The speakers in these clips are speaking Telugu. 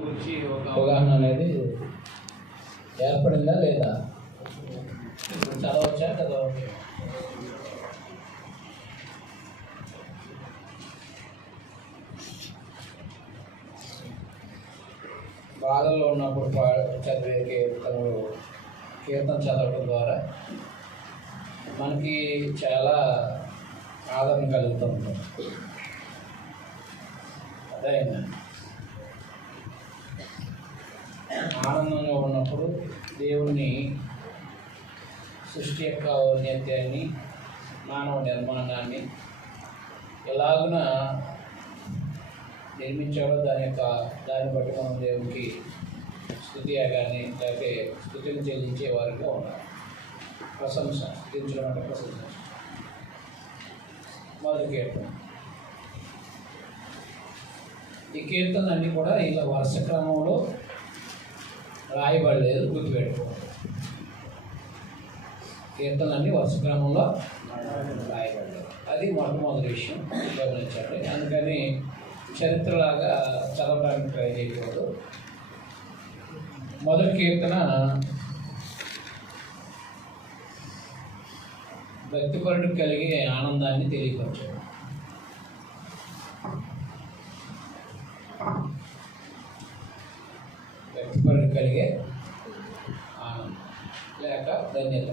గురించి ఒక అవగాహన అనేది ఏర్పడిందా లేదా? చదవచ్చా చదవచ్చు? బాధల్లో ఉన్నప్పుడు చదివే కీర్తన చదవడం ద్వారా మనకి చాలా ఆదరణ కలుగుతూ ఉంటుంది. అదే ఆనందంగా ఉన్నప్పుడు దేవుని సృష్టి యొక్క ఔన్నత్యాన్ని, మానవ నిర్మాణాన్ని ఎలాగున నిర్మించాడో దాన్ని బట్టి మనం దేవునికి స్తుతి కానీ లేకపోతే స్తుతిని చెల్లించే వారిగా ఉన్నారు. ప్రశంస, స్థుతించడం అంటే ప్రశంస. మొదటి కీర్తన. ఈ కీర్తనలన్నీ కూడా ఇలా వరుస క్రమంలో రాయబడలేదు, గుర్తుపెట్టుకోవాలి. కీర్తనలన్నీ వరుస క్రమంలో రాయబడలేదు. అది మొట్టమొదటి విషయం గమనించండి. అందుకని చరిత్రలాగా చదవడానికి ట్రై చేయకూడదు. మొదటి కీర్తన భక్తిపరుడికి కలిగే ఆనందాన్ని తెలియపరచాడు. భక్తిపరుడికి కలిగే ఆనందం లేక ధన్యత.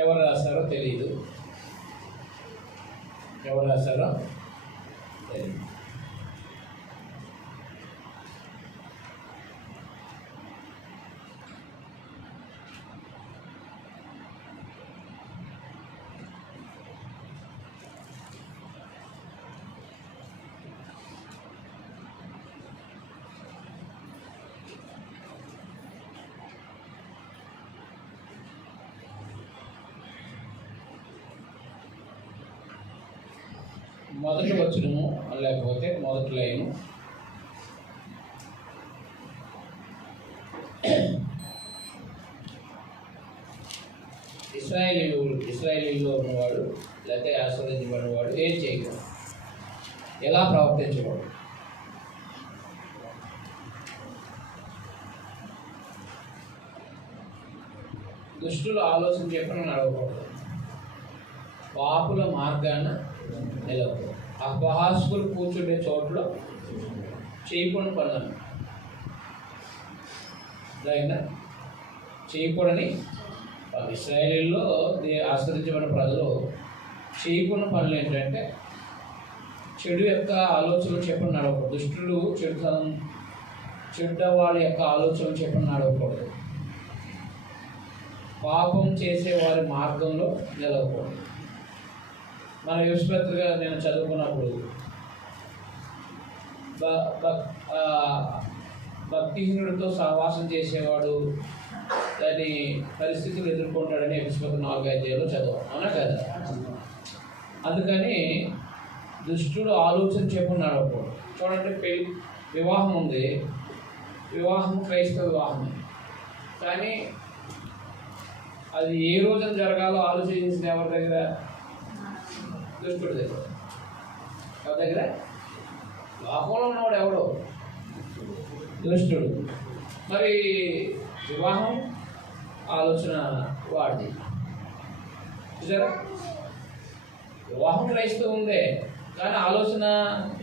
ఎవరు రాశారో తెలియదు, ఎవరు రాశారో తెలియదు. మొదటి వచనము లేకపోతే మొదటి లైను ఇశ్రాయేలీలో ఉన్నవాడు లేకపోతే ఆశీర్వదించబడినవాడు ఏం చేయకూడదు, ఎలా ప్రవర్తించకూడదు. దుష్టులు ఆలోచన చెప్పిన నడవకూడదు, పాపుల మార్గాన నిలవకూడదు, అపహాస్కులు కూర్చుండే చోట్ల చేయకూడని పనులను చేయకూడని ఇశ్రాయేలీలో ఆశ్రయించబడిన ప్రజలు చేయకూడని పనులు ఏంటంటే చెడు యొక్క ఆలోచనలు చెప్పని నడవకూడదు. దుష్టులు చెడ్డ వాళ్ళ యొక్క ఆలోచనలు చెప్పని నడవకూడదు. పాపం చేసే వారి మార్గంలో నిలవకూడదు. మన యువపత్రిగా నేను చదువుకున్నప్పుడు భక్తిహీనుడితో సహవాసం చేసేవాడు దాని పరిస్థితులు ఎదుర్కొంటాడని ఎపిసోడ్ 4-5 చదవం, అవునా కదా? అందుకని దుష్టుడు ఆలోచన చెప్పని నడవకూడదు. చూడండి, వివాహం ఉంది, వివాహం క్రైస్తవ వివాహం, కానీ అది ఏ రోజున జరగాలో ఆలోచించిన ఎవరి దగ్గర? దుష్టుడి దగ్గర. ఎవరి దగ్గర? లోకంలో ఉన్నవాడు ఎవడో దుష్టుడు. మరి వివాహం ఆలోచన వాడిది. చూసారా? వివాహం క్రైస్తవం ఉందే, కానీ ఆలోచన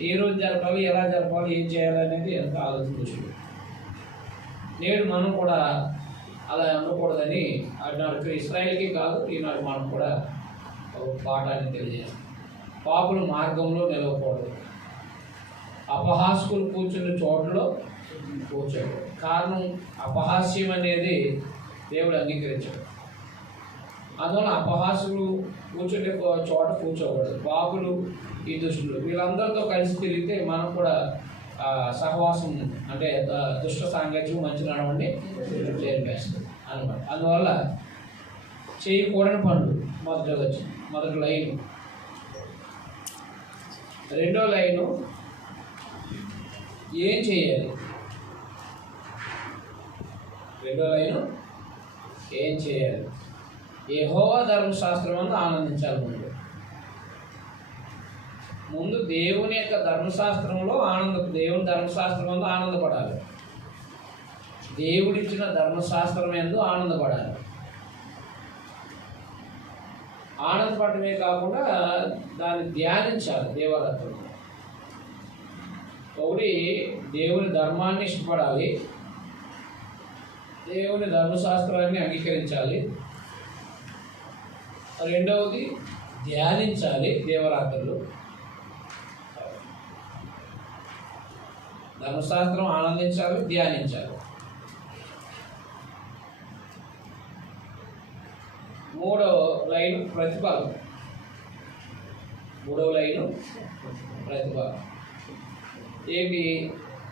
ఏ రోజు జరపాలి, ఎలా జరపాలి, ఏం చేయాలి అనేది ఎంత ఆలోచన దుష్టుడు. నేడు మనం కూడా అలా ఉండకూడదని ఆనాడు ఇశ్రాయేలుకి కాదు, ఈనాడు మనం కూడా పాఠాన్ని తెలియజేస్తాం. పాపుల మార్గంలో నిలవకూడదు, అపహాస్కులు కూర్చున్న చోట్లలో కూర్చోకూడదు. కారణం అపహాస్యం అనేది దేవుడు అంగీకరించాడు. అందువల్ల అపహాస్యులు కూర్చుంటే చోట కూర్చోకూడదు. పాపులు, ఈ దుష్టులు వీళ్ళందరితో కలిసి తిరిగితే మనం కూడా సహవాసం అంటే దుష్ట సాంగత్యం మంచి నడవండి చేరిపేస్తుంది అనమాట. అందువల్ల చేయకూడని పనులు మొదటి లైను. రెండో లైను ఏం చేయాలి? రెండో లైను ఏం చేయాలి? యెహోవా ధర్మశాస్త్రం అంతా ఆనందించాలి. ముందు ముందు దేవుని యొక్క ధర్మశాస్త్రంలో దేవుని ధర్మశాస్త్రంలో ఆనందపడాలి. దేవుడిచ్చిన ధర్మశాస్త్రం యందు ఆనందపడాలి. ఆనందపడమే కాకుండా దాన్ని ధ్యానించాలి. దేవాలయంలో ఒకటి దేవుని ధర్మాన్ని ఇష్టపడాలి, దేవుని ధర్మశాస్త్రాన్ని అంగీకరించాలి. రెండవది ధ్యానించాలి. దేవరాత్రులు ధర్మశాస్త్రం ఆనందించాలి, ధ్యానించాలి. మూడవ లైన్ ప్రతిఫలం. ఏంటి?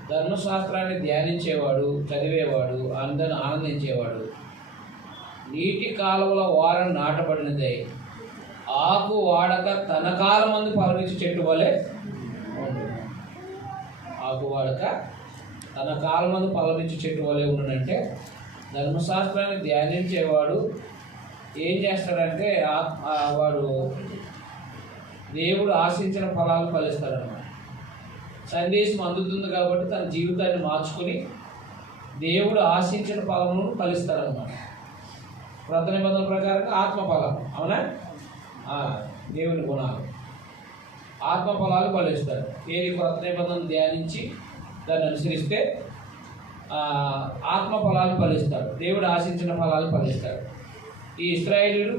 ధర్మశాస్త్రాన్ని ధ్యానించేవాడు, చదివేవాడు, అందరిని ఆనందించేవాడు నీటి కాలువల వారం నాటబడినదై ఆకు వాడక తన కాలమందు ఫలమిచ్చు చెట్టు వలె ఉంటుంది. ఆకు వాడక తన కాలమందు ఫలమిచ్చు చెట్టు వలె ఉండునంటే ధర్మశాస్త్రాన్ని ధ్యానించేవాడు ఏం చేస్తాడంటే వాడు దేవుడు ఆశించిన ఫలాలు ఫలిస్తాడన్నమాట. సందేశం అందుతుంది కాబట్టి తన జీవితాన్ని మార్చుకొని దేవుడు ఆశించిన ఫలమును ఫలిస్తాడన్నమాట. క్రొత్త నిబంధనల ప్రకారంగా ఆత్మఫలం, అవునా? దేవుని గుణాలు, ఆత్మఫలాలు ఫలిస్తాడు. ఏది? క్రొత్త నిబంధనలు ధ్యానించి దాన్ని అనుసరిస్తే ఆత్మఫలాలు ఫలిస్తాడు, దేవుడు ఆశించిన ఫలాలు ఫలిస్తాడు. ఈ ఇశ్రాయేలీయులు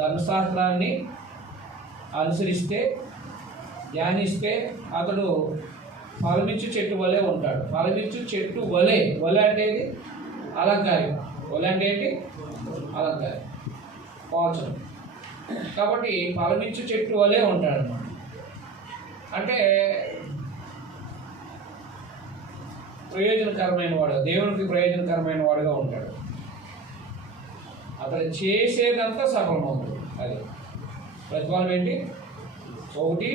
ధర్మశాస్త్రాన్ని అనుసరిస్తే, ధ్యానిస్తే అతడు ఫలమిచ్చు చెట్టు వలె ఉంటాడు. ఫలమిచ్చు చెట్టు వలె. వలె అంటే ఏంటి? అలంకారం. వలె అంటే ఏంటి? అలంకారం, పోల్చడం. కాబట్టి ఫలమిచ్చు చెట్టు వలె ఉంటాడు అన్నమాట. అంటే ప్రయోజనకరమైన వాడు, దేవునికి ప్రయోజనకరమైన వాడుగా ఉంటాడు. అతను చేసేదంతా సఫలమవుతుంది. అది ప్రతిఫలం ఏంటి? ఒకటి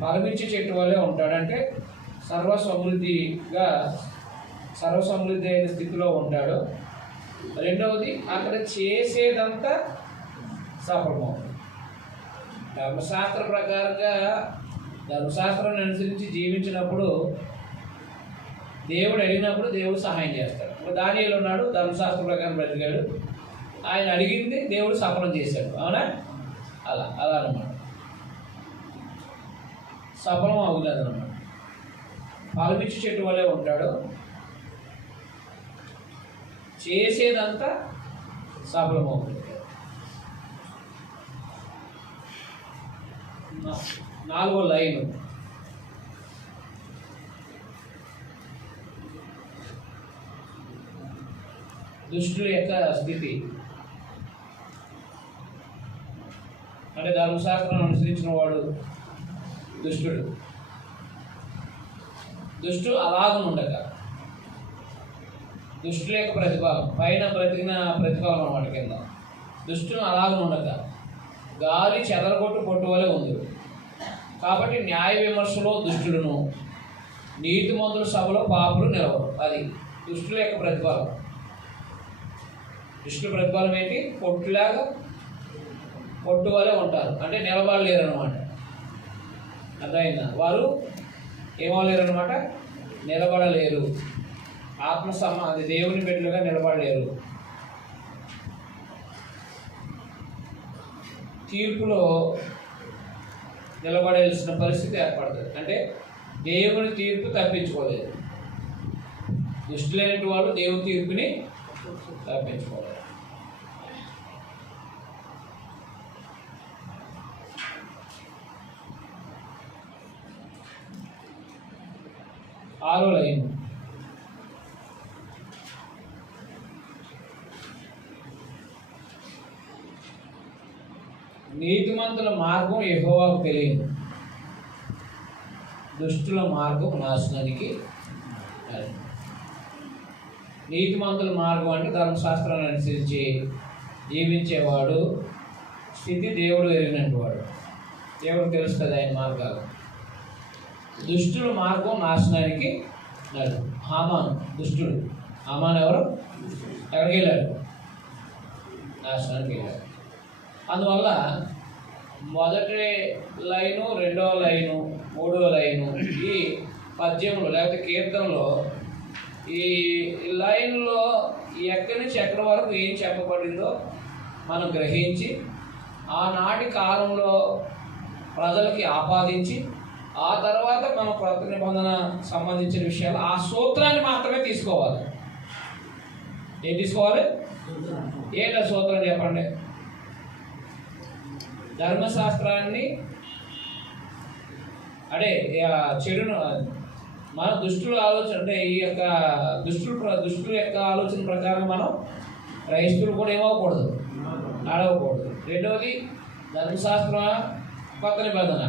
ఫలమిచ్చే చెట్టు వల్లే ఉంటాడంటే సర్వసమృద్ధి అయిన స్థితిలో ఉంటాడు. రెండవది అక్కడ చేసేదంతా సఫలమవుతుంది. ధర్మశాస్త్ర ప్రకారంగా ధర్మశాస్త్రాన్ని అనుసరించి జీవించినప్పుడు దేవుడు అడిగినప్పుడు దేవుడు సహాయం చేస్తాడు. ఇప్పుడు దానియేలు ఉన్నాడు, ధర్మశాస్త్ర ప్రకారం బ్రతికాడు, ఆయన అడిగింది దేవుడు సఫలం చేశాడు, అవునా? అలా అన్నమాట. సఫలం అవుతుంది అన్నమాట. ఫలమిచ్చు చెట్టు వల్లే ఉంటాడు, చేసేదంతా సఫలమవుతుంది. 4వ లైన్. దుష్టుల యొక్క స్థితి అంటే ధర్మశాస్త్రాన్ని అనుసరించిన వాడు దుష్టుడు అలాగనుండక దుష్టుల యొక్క ప్రతిఫలం పైన బ్రతికిన ప్రతిఫలం అన్నమాట. కింద దుష్టులు అలాగనుండక గాలి చెదరగొట్టు పొట్టువలే ఉంది. కాబట్టి న్యాయ విమర్శలో దుష్టులను, నీతిమంతుల సభలో పాపులు నిలవరు. అది దుష్టుల యొక్క ప్రతిఫలం. దుష్టుల ప్రతిఫలం ఏంటి? పొట్టు వలె ఉంటారు, అంటే నిలబడలేరు అనమాట. అర్థమైందా? వారు ఏమవలేరు అనమాట, నిలబడలేరు. అది దేవుని బిడ్డలుగా నిలబడలేరు. తీర్పులో నిలబడాల్సిన పరిస్థితి ఏర్పడుతుంది. అంటే దేవుని తీర్పు తప్పించుకోలేదు. దుష్టులైన వాళ్ళు దేవుని తీర్పుని తప్పించుకోలేదు. ఆరో లైన్. నీతిమంతుల మార్గం యెహోవాకు తెలియదు, దుష్టుల మార్గం నాశనానికి. నీతిమంతుల మార్గం అంటే ధర్మశాస్త్రాన్ని అనుసరించి జీవించేవాడు స్థితి దేవుడు ఎరిగినట్టు వాడు, దేవుడు తెలుస్తుంది ఆయన మార్గాలు. దుష్టుల మార్గం నాశనానికి నడు. హామాను దుష్టుడు. హామాను ఎవరు? ఎక్కడికి వెళ్ళాడు? నాశనానికి వెళ్ళాడు. అందువల్ల మొదటి లైను, రెండవ లైను, మూడవ లైను, ఈ పద్యంలో లేకపోతే కీర్తనలో ఈ లైన్లో ఎక్కడి నుంచి ఎక్కడి వరకు ఏం చెప్పబడిందో మనం గ్రహించి ఆనాటి కాలంలో ప్రజలకి ఆపాదించి ఆ తర్వాత మనం కొత్త నిబంధన సంబంధించిన విషయాలు ఆ సూత్రాన్ని మాత్రమే తీసుకోవాలి. ఏం తీసుకోవాలి? ఏంటో సూత్రం చెప్పండి. ధర్మశాస్త్రాన్ని అంటే చెడును మన దుష్టుల ఆలోచన అంటే ఈ యొక్క దుష్టుల యొక్క ఆలోచన ప్రకారం మనం క్రైస్తువులు కూడా ఏమవ్వకూడదు, నడవకూడదు. రెండవది ధర్మశాస్త్రం, కొత్త నిబంధన.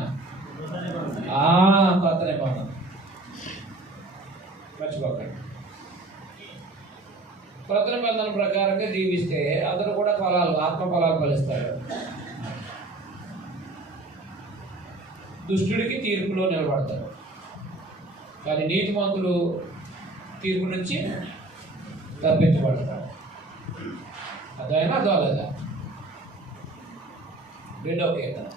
కొత్త నిబంధన మర్చిపోకండి. కొత్త నిబంధన ప్రకారంగా జీవిస్తే అందరూ కూడా ఫలాలు, ఆత్మ ఫలాలు ఫలిస్తాడు. దుష్టుడికి తీర్పులో నిలబడతారు, కానీ నీతిమంతులు తీర్పు నుంచి తప్పించబడతాడు. అదైనా అదోలేదా? రెండవ కీర్తన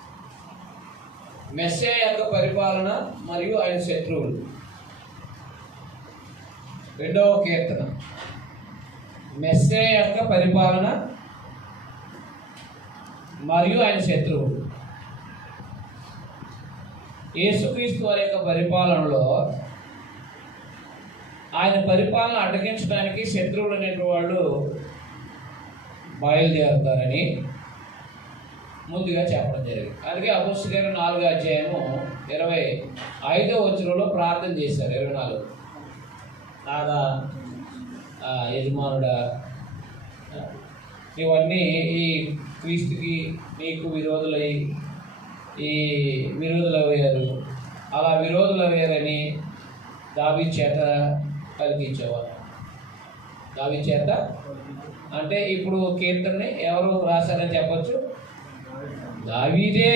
మెస్సియా యొక్క పరిపాలన మరియు ఆయన శత్రువులు. రెండవ కీర్తన మెస్సియా యొక్క పరిపాలన మరియు ఆయన శత్రువులు. యేసుక్రీస్తు వారి యొక్క పరిపాలనలో ఆయన పరిపాలన అడ్డగించడానికి శత్రువులు అనేటువంటి వాళ్ళు బయలుదేరుతారని ముందుగా చెప్పడం జరిగింది. అందుకే అపోస్తలుల 4వ అధ్యాయము 25వ వచనంలో ప్రార్థన చేశారు. 24 నాదా యజమానుడా, ఇవన్నీ ఈ క్రీస్తుకి నీకు విరోధులై ఈ విరోధులయ్యారు, అలా విరోధులయ్యారని దావీదు చేత కలిగించేవారు. దావీదు చేత అంటే ఇప్పుడు కీర్తనని ఎవరు రాశారని చెప్పచ్చు? దావీదే.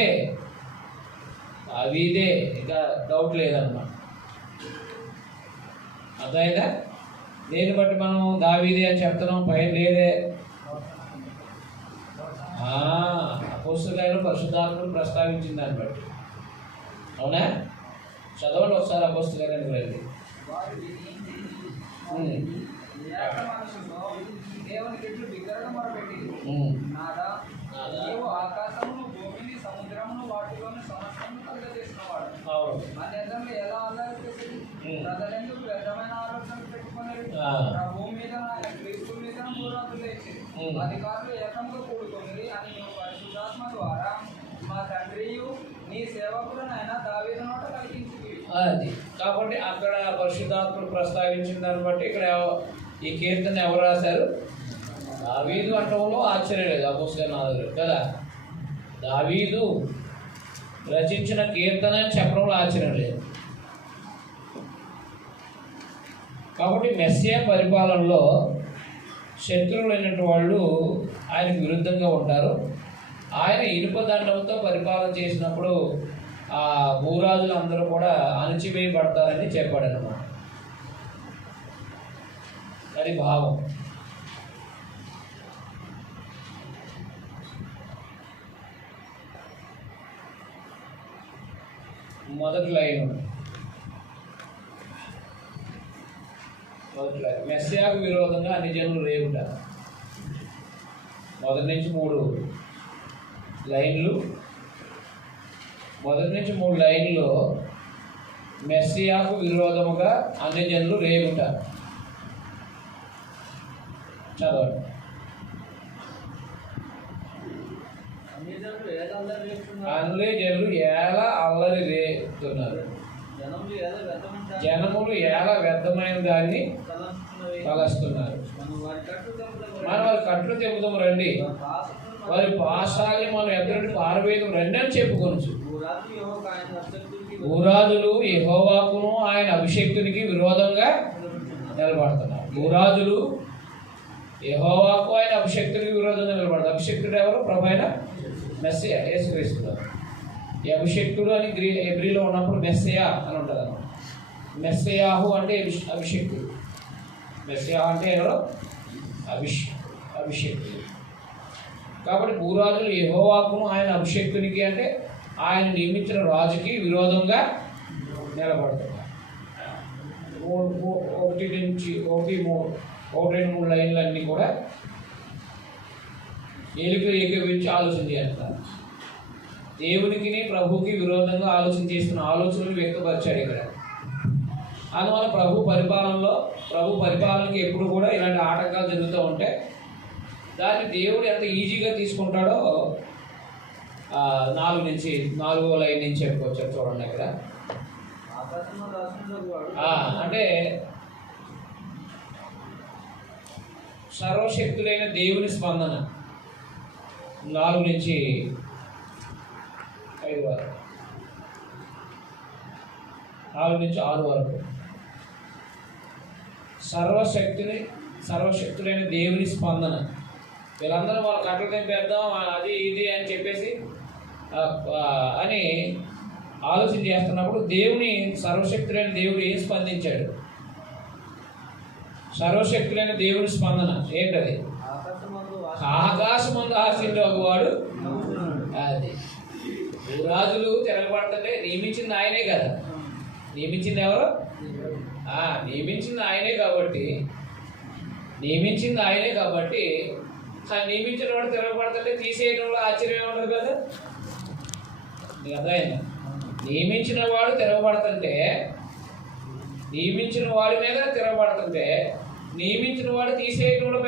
ఇంకా డౌట్ లేదన్నమాట. అర్థమైందా? దేన్ని బట్టి మనం దావీదే అని చెప్తున్నాం? పైన లేదే. అపోస్తలుల పరిశుద్ధాత్మను ప్రస్తావించిన దాన్ని బట్టి. అవునా? చదవండి ఒకసారి అపోస్తలులను వెళ్ళి. అధికారులు ఏకంగా కూడుకొని అని పరిశుద్ధాత్మ ద్వారా మా తండ్రియు నీ సేవకులనైనా దావీదు నోట కలిగించింది. అది కాబట్టి అక్కడ పరిశుద్ధాత్మను ప్రస్తావించిన దాన్ని బట్టి ఇక్కడ ఈ కీర్తన ఎవరు రాశారు? దావీదు అంటంలో ఆశ్చర్యం లేదు. అపోస్తలుల 4 కదా, దావీదు రచించిన కీర్తన అని చెప్పడంలో ఆశ్చర్యం లేదు. కాబట్టి మెస్సియా పరిపాలనలో శత్రువులైనటువంటి వాళ్ళు ఆయనకు విరుద్ధంగా ఉంటారు. ఆయన ఇనుప దండంతో పరిపాలన చేసినప్పుడు ఆ భూరాజులు అందరూ కూడా అణచివేయబడతారని చెప్పాడనమాట. అది భావం. మొదటి లైన్ మెస్సియాకు విరోధంగా అన్ని జనులు రేగుట. మొదటి నుంచి 3 లైన్లు. మొదటి నుంచి 3 లైన్లో మెస్సియాకు విరోధముగా అన్ని జనులు రేగుట. చదవండి. అన్ని జనులు ఎలా అల్లరి రేపుతున్నారు, జనములు ఎలా వ్యర్థమైన దాన్ని తలస్తున్నారు. మనం వారి కట్లు తెప్పుదాం రండి, వారి పాశాలని మనం ఎదురు పారవేదం రండి అని చెప్పుకొనచ్చు. భూరాజులు యెహోవాకును ఆయన అభిషేక్తునికి విరోధంగా నిలబడుతున్నారు. భూరాజులు యెహోవాకు ఆయన అభిషేక్తునికి విరోధంగా నిలబడతారు. అభిషేక్తుడు ఎవరు? ప్రభువైన మెస్సియా, యేసుక్రీస్తు. ఈ అభిషేక్తుడు అని హెబ్రీలో ఉన్నప్పుడు మెస్సియా అని ఉంటుంది అన్నమాట. మెస్సియాహు అంటే అభిషేక్తుడు. మెస్సియా అంటే ఎవరు? అభిషేక్తుడు. కాబట్టి భూరాజులు యెహోవాకును ఆయన అభిషేక్తునికి అంటే ఆయన నియమించిన రాజుకి విరోధంగా నిలబడుతున్నారు. ఒకటి నుంచి ఒకటి రెండు మూడు లైన్లన్నీ కూడా ఏకీభవించి ఆలోచన చేస్తారు. దేవునికి ప్రభుకి విరోధంగా ఆలోచన చేస్తున్న ఆలోచనలు వ్యక్తపరిచాడు ఇక్కడ. అందువల్ల ప్రభు పరిపాలనకి ఎప్పుడు కూడా ఇలాంటి ఆటంకాలు జరుగుతూ ఉంటే దాన్ని దేవుడు ఎంత ఈజీగా తీసుకుంటాడో 4వ లైన్ నుంచి చెప్పుకోవచ్చు. చూడండి ఇక్కడ అంటే సర్వశక్తుడైన దేవుని స్పందన 4 నుంచి 5 వరకు, 4 నుంచి 6 వరకు సర్వశక్తుడైన దేవుని స్పందన. వీళ్ళందరూ వాళ్ళ కట్టలు తెంపేద్దాం అది ఇది అని చెప్పేసి అని ఆలోచన చేస్తున్నప్పుడు సర్వశక్తులైన దేవుడు ఏం స్పందించాడు? సర్వశక్తులైన దేవుని స్పందన ఏంటది? ఆకాశమందు ఆశీనుడు ఒకవాడు. అది రాజులు తిరగబడుతుంటే నియమించింది ఆయనే కదా. నియమించింది ఎవరు? నియమించింది ఆయనే కాబట్టి నియమించిన వాడు తిరగబడుతుంటే తీసేయడంలో ఆశ్చర్యం ఉండదు కదా. అర్థమైందా? నియమించిన వాడు తిరగబడుతుంటే నియమించిన వాడి మీద తిరగబడుతుంటే నియమించిన వాడు తీసేయడంలో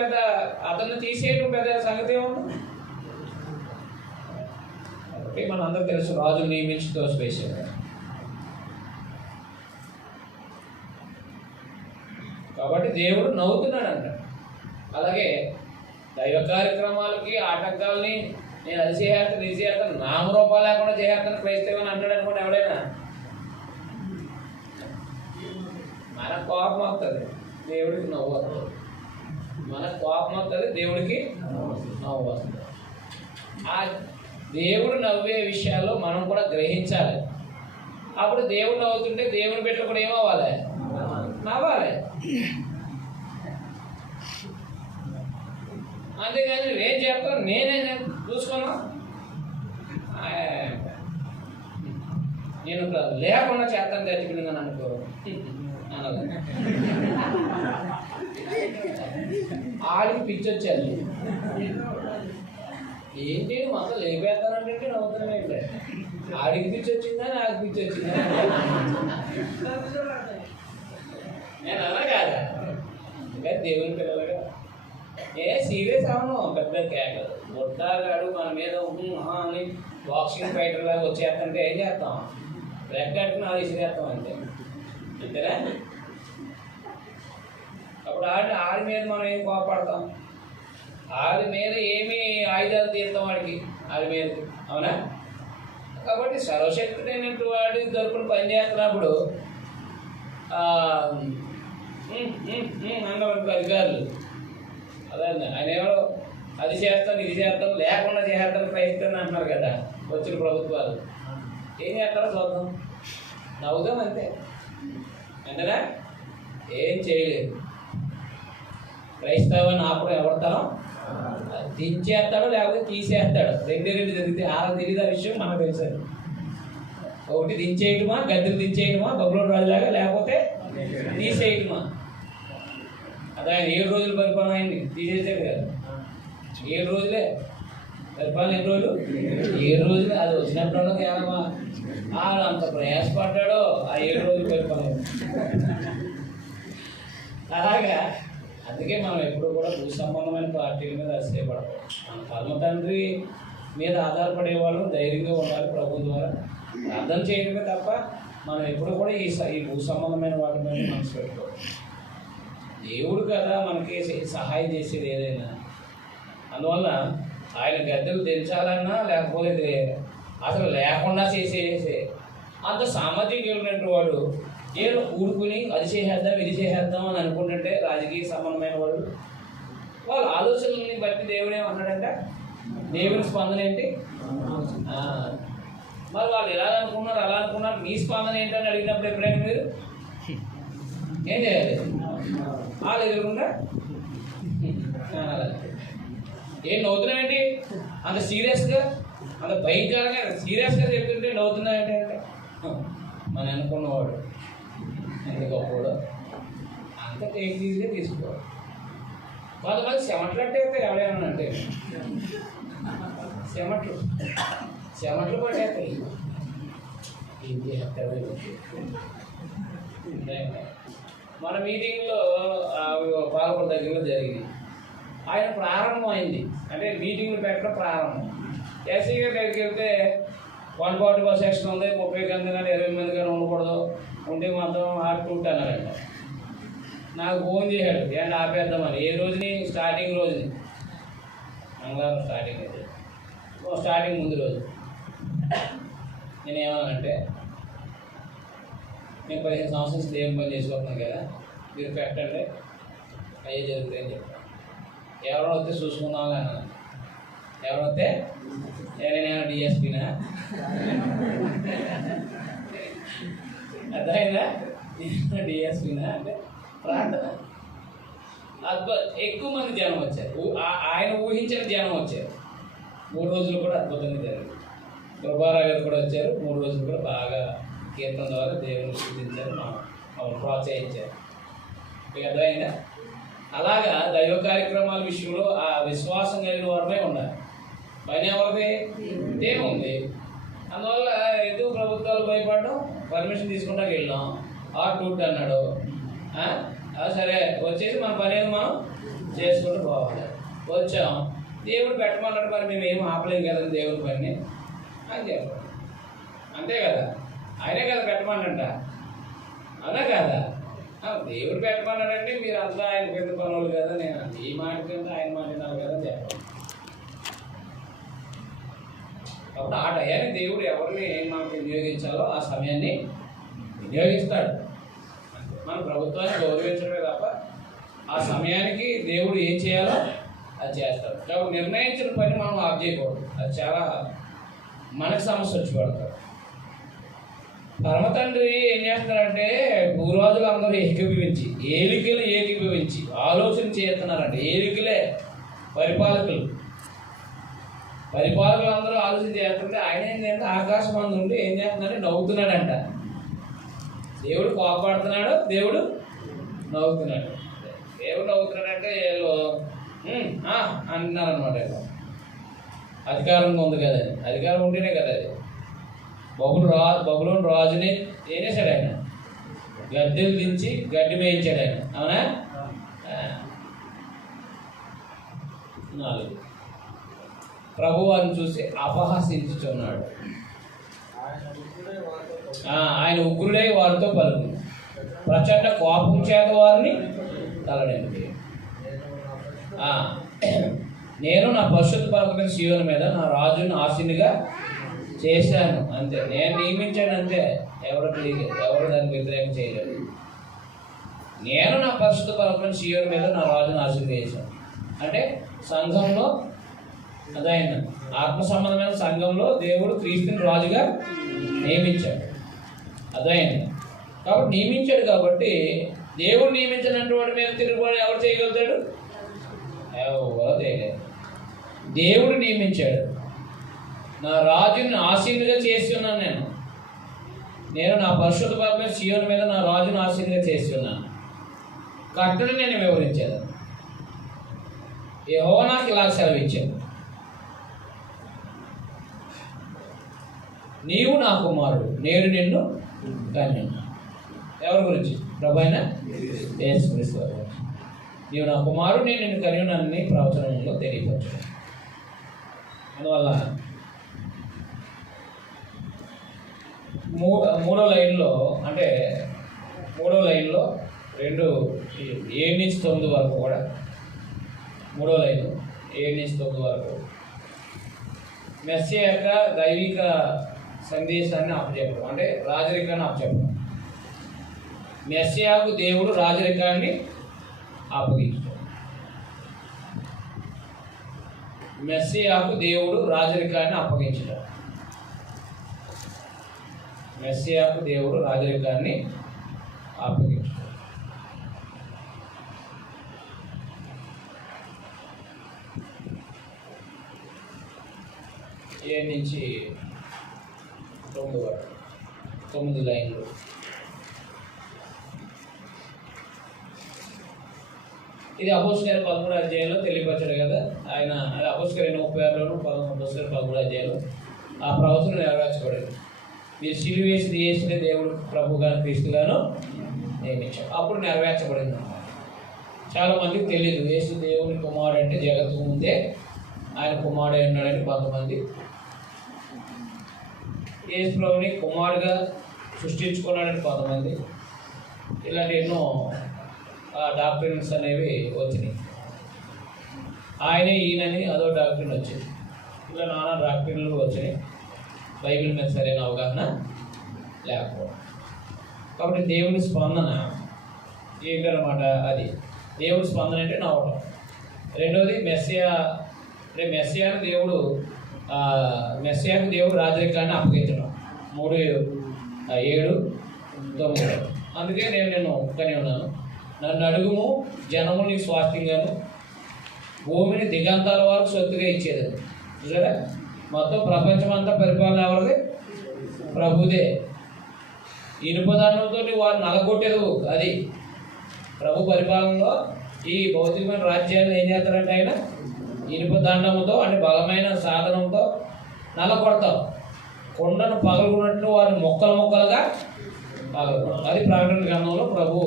అతన్ని తీసేయడం పెద్ద సంగతి ఏముంది? కాబట్టి మన అందరూ తెలుసు రాజు నియమించి తోసివేశాడు. కాబట్టి దేవుడు నవ్వుతున్నాడంట. అలాగే దైవ కార్యక్రమాలకి ఆటంకాలని నేను అది చేస్తాను ఇది చేస్తాను నామరూపాలు లేకుండా చేస్తాను క్రైస్తవం అంటాడు అనుకోండి ఎవడైనా. మనకు కోపం వస్తుంది, దేవుడికి నవ్వు వస్తుంది. మనకు కోపం వస్తుంది, దేవుడికి నవ్వు వస్తుంది. ఆ దేవుడు నవ్వే విషయాల్లో మనం కూడా గ్రహించాలి. అప్పుడు దేవుడు నవ్వుతుంటే దేవుని బిడ్డలు కూడా ఏమవ్వాలి? నవ్వాలి. అంతేగాని నువ్వేం చేస్తావు నేనే చూసుకున్నా నేను లేకుండా చేస్తాను తెచ్చిపోయిందని అనుకో అనదు. ఆడికి పిచ్చొచ్చాను ఏంటి మొత్తం లేపేస్తానంటే నవ్వుతున్నాయి. ఆడికి పిచ్చొచ్చిందా నాకు పిచ్చొచ్చిందా? నేను అన్నా కాదా? ఇంకా దేవుని పిల్లలుగా సీరియస్ అవను. పెద్ద కేకలు బొట్టాగాడు మన మీద అని బాక్సింగ్ ఫైటర్ లాగా వచ్చేస్తుంటే ఏం చేస్తాం? రెక్కట్టుకుని అది ఇసిరేస్తాం అంతే. అంతేనా? అప్పుడు ఆడి మీద మనం ఏం కోపడతాం? ఆడి మీద ఏమి ఆయుధాలు తీరుతాం వాడికి ఆడి మీద, అవునా? కాబట్టి సర్వశక్తుడైనట్టు వాడి తరపున పనిచేస్తున్నప్పుడు అన్నవాడికి అధికారులు అదే ఆయన ఎవరో అది చేస్తాను ఇది చేస్తాను లేకుండా చేస్తాను ప్రయత్నం అంటున్నారు కదా వచ్చిన ప్రభుత్వాలు. ఏం చేస్తారో చూద్దాం, నవ్వుదాం అంతే. అంతేనా? ఏం చేయలేదు. క్రైస్తవాన్ని ఆపడం ఎవడతారో దించేస్తాడో లేకపోతే తీసేస్తాడు. రెండు జరిగితే తెలియదు ఆ విషయం మనకు తెలుసు. ఒకటి దించేయటమా, గద్దెలు దించేయటమా బబులోని రాజులాగా, లేకపోతే తీసేయటమా. అదే 7 రోజులు పరిపాలన అయింది, తీసేసాడు కదా. 7 రోజులే పరిపాలన. ఎన్ని రోజులు? 7 రోజులే. అది వచ్చినప్పుడు కేవలమా అంత ప్రయాసపడ్డాడో ఆ 7 రోజులు పరిపాలన. అలాగా అందుకే మనం ఎప్పుడు కూడా భూ సంబంధమైన పార్టీల మీద ఆశ్రయపడతాం. మన పరమ తండ్రి మీద ఆధారపడేవాళ్ళు ధైర్యంగా ఉండాలి. ప్రభు ద్వారా అర్థం చేయడమే తప్ప మనం ఎప్పుడు కూడా ఈ భూ సంబంధమైన వాటి మీద మనసు పెట్టుకోవాలి. దేవుడు కదా మనకి సహాయం చేసేది ఏదైనా. అందువల్ల ఆయన గద్దెలు తెంచాలన్నా లేకపోతే అసలు లేకుండా చేసేసే అంత సామర్థ్యం కలిగినటువంటి వాడు ఏదో కూడుకుని అది చేసేద్దాం ఇది చేసేద్దాం అని అనుకుంటుంటే రాజకీయ సంబంధమైన వాళ్ళు వాళ్ళ ఆలోచనల్ని బట్టి దేవుడు ఏమన్నాడంటే దేవుని స్పందన ఏంటి? మరి వాళ్ళు ఎలా అనుకున్నారు అలా అనుకున్నారు, మీ స్పందన ఏంటని అడిగినప్పుడు ఎప్పుడైనా మీరు ఏం చేయాలి? వాళ్ళు ఎదురుకుండా ఏం నవ్వుతున్నామేంటి? అంత సీరియస్గా అంత భయంకరంగా సీరియస్గా చెప్తుంటే నవ్వుతున్నాయంటే మన అనుకున్నవాడు ఎంత గొప్పవాడు అంత టేక్ ఈజీగా తీసుకోవాలి. కొంతమంది చెమట్లంటే ఎవడేమన్నా అంటే చెమట్లు పట్టేస్తాయి. మన మీటింగ్లో పాల్గొన్న దగ్గరలో జరిగింది. ఆయన ప్రారంభం అయింది అంటే మీటింగ్లు పెట్టడం ప్రారంభం. ఎస్సీ గారి దగ్గరికి వెళ్తే 144 సెక్షన్ ఉంది, 30 మంది కానీ 20 మంది కానీ ఉండకూడదు, ఉంటే మాత్రం ఆడుకుంటూ అన్నారంట. నాకు ఫోన్ చేశాడు, ఏంటి ఆపేద్దామని. ఏ రోజుని? స్టార్టింగ్ రోజుని, మంగళవారం స్టార్టింగ్ అయితే స్టార్టింగ్ ముందు రోజు. నేనేమన్నానంటే, నేను 15 సంవత్సరాలు దేవుని పని చేసుకుంటున్నాను కదా, మీరు పెట్టండి అయ్యే జరుగుతాయని చెప్పాను. ఎవరో వస్తే చూసుకుందాం అన్నాను. ఎవరు వస్తే నేనేమైనా డిఎస్పీనా? అర్థమైందా? డిఎస్పీనా అంటే ప్రార్థన. ఎక్కువ మంది జనం వచ్చారు. ఆయన ఊహించిన జనం వచ్చారు. 3 రోజులు కూడా అద్భుతంగా జరిగింది. కృపారావు గారు కూడా వచ్చారు. 3 రోజులు కూడా బాగా కీర్తన ద్వారా దేవుని స్థుతించారు, మమ్మల్ని ప్రోత్సహించారు. మీకు అర్థమైందా? అలాగా దైవ కార్యక్రమాల విషయంలో ఆ విశ్వాసం కలిగిన వారమే ఉండాలి. పని ఎవరిది? దేవుంది. అందువల్ల ఎందుకు ప్రభుత్వాలు భయపడడం? పర్మిషన్ తీసుకుంటాకి వెళ్ళాం, టూట్ అన్నాడు, సరే వచ్చేసి మన పని ఏదో మనం చేసుకుంటూ పోవాలి. వచ్చాం, దేవుడు పెట్టమన్నాడు, మరి మేము ఏం ఆపలేం కదండి దేవుడి పని అని చెప్పాలి. అంతే కదా, ఆయనే కదా పెట్టమన్నంట, అవునా కదా? దేవుడు పెట్టమన్నాడంటే మీరు అంతా ఆయన పెద్ద పనులు కదా, నేను ఈ మాట కింద ఆయన మాట వినాలి కదా చెప్పాలి. అప్పుడు ఆ టయాన్ని దేవుడు ఎవరిని మనకు వినియోగించాలో ఆ సమయాన్ని వినియోగిస్తాడు. మన ప్రభుత్వాన్ని గౌరవించడమే తప్ప ఆ సమయానికి దేవుడు ఏం చేయాలో అది చేస్తాడు. కాబట్టి నిర్ణయించిన పని మనం ఆఫ్ చేయకూడదు. అది చాలా మనకు సమస్య వచ్చి పడతాడు. పరమతండ్రి ఏం చేస్తున్నారంటే పూర్వజులు అందరూ ఏకీభవించి, ఏలికలు ఏకీభవించి ఆలోచన చేస్తున్నారంటే, ఏలికలే పరిపాలకులు అందరూ ఆలోచన చేస్తుంటే ఆయన ఏంటంటే ఆకాశం మంది ఉండి ఏం చేస్తున్నాడంటే నవ్వుతున్నాడంట. దేవుడు కోపడుతున్నాడు, దేవుడు నవ్వుతున్నాడు. దేవుడు నవ్వుతున్నాడంటే వీళ్ళు అంటున్నారు అనమాట. అధికారంగా ఉంది కదా, అధికారం ఉంటేనే కదా అది. బబులోను రాజుని ఏం చేశాడు ఆయన? గద్దెలు దించి గడ్డి మేయించాడు ఆయన, అవునా? 4 ప్రభువారిని చూసి అపహసించుచున్నాడు. ఆయన ఉగ్రుడై వారితో పలుకు, ప్రచండ కోపం చేత వారిని తలనెత్తి. నేను నా పరిశుద్ధ పర్వతం సీయోను మీద నా రాజును ఆశీనుగా చేశాను. అంతే, నేను నియమించాను అంతే. ఎవరు దానికి వ్యతిరేకం చేయలేదు. నేను నా పరిశుద్ధ పర్వతం సీయోను మీద నా రాజును ఆశీనుగా చేశాను అంటే సంఘంలో అదైన ఆత్మ సంబంధమైన సంఘంలో దేవుడు క్రీస్తుని రాజుగా నియమించాడు. అదైంది కాబట్టి నియమించాడు. కాబట్టి దేవుడు నియమించినటువంటి వాడి మీద తిరుగుబాటు ఎవరు చేయగలుగుతాడు? ఎవరో చేయలేదు. దేవుడు నియమించాడు. నా రాజుని ఆశీనుగా చేసి ఉన్నాను. నేను నా పరిశుద్ధ పర్వతం సీయోను మీద నా రాజును ఆశీనుగా చేసి ఉన్నాను. కట్టను నేను వివరించాను. యెహోవా నాకు ఇలా సెలవిచ్చాను, నీవు నా కుమారుడు, నేను నిన్ను కన్యను. ఎవరి గురించి? ప్రభు అయిన యేసుక్రీస్తు. నీవు నా కుమారుడు, నేను నిన్ను కన్యనని ప్రవచనంలో తెలియపరచు. అందువల్ల మూడో లైన్లో 7-9 వరకు కూడా, 3వ లైన్ 7-9 వరకు మెస్సియా యొక్క దైవిక సందేశాన్ని అప్పచెప్పడం అంటే రాజరికాన్ని అప్పచెప్పడం. మెస్సియాకు దేవుడు రాజరికాన్ని అప్పగించడం. మెస్సియాకు దేవుడు రాజరికాన్ని అప్పగించడం. మెస్సియాకు దేవుడు రాజరికాన్ని అప్పగించడం. 7 నుంచి 9 వరకు 9 లైన్లు. ఇది అపోస్తలుల 13 అధ్యాయంలో తెలియపరచాడు కదా ఆయన. అది అపోస్తలుల 36లోను, అపోస్తలుల 13 అధ్యాయంలో ఆ ప్రవచనం నెరవేర్చబడింది. మీరు సిలువ వేసి చేసిన దేవుడు ప్రభుగాను క్రీస్తుగాను నియమించాడు. అప్పుడు నెరవేర్చబడింది అన్నమాట. చాలా మందికి తెలియదు యేసు దేవుని కుమారుడు అంటే జగత్తు ముందే ఆయన కుమారుడు ఉన్నాడని కొంతమంది యేసు ప్రభుని కుమారుడుగా సృష్టించుకున్నాడని కొంతమంది ఇలాంటి ఎన్నో డాక్టరీన్స్ అనేవి వచ్చినాయి. ఆయనే ఈయనని అదో డాక్టరీన్ వచ్చింది. ఇలా నానా డాక్టరీన్లు వచ్చినాయి. బైబిల్ మీద సరైన అవగాహన లేకపోవడం. కాబట్టి దేవుని స్పందన ఏంటన్నమాట, అది దేవుడి స్పందన అంటే నవ్వడం. రెండోది మెస్సియాకు దేవుడు రాజరికాన్ని అప్పగించడం. 3:7-9. అందుకే నేను ఒక్కనే ఉన్నాను. నన్ను అడుగుము, జనము నీకు స్వాస్థ్యంగాను, భూమిని దిగంతాల వరకు సొత్తుగా ఇచ్చేదని. చూసారా, మొత్తం ప్రపంచం అంతా పరిపాలన ఎవరిది? ప్రభుదే. ఇనుపదండంతో వారు నలగొట్టేది అది. ప్రభు పరిపాలనలో ఈ భౌతికమైన రాజ్యాన్ని ఏం చేస్తారంటే ఆయన ఇనుపదండంతో అంటే బలమైన సాధనంతో నలగొడతాం. కొండను పగలగొన్నట్లు వారిని ముక్కలుగా పగలగొడతాం. అది ప్రకటన గ్రంథంలో ప్రభు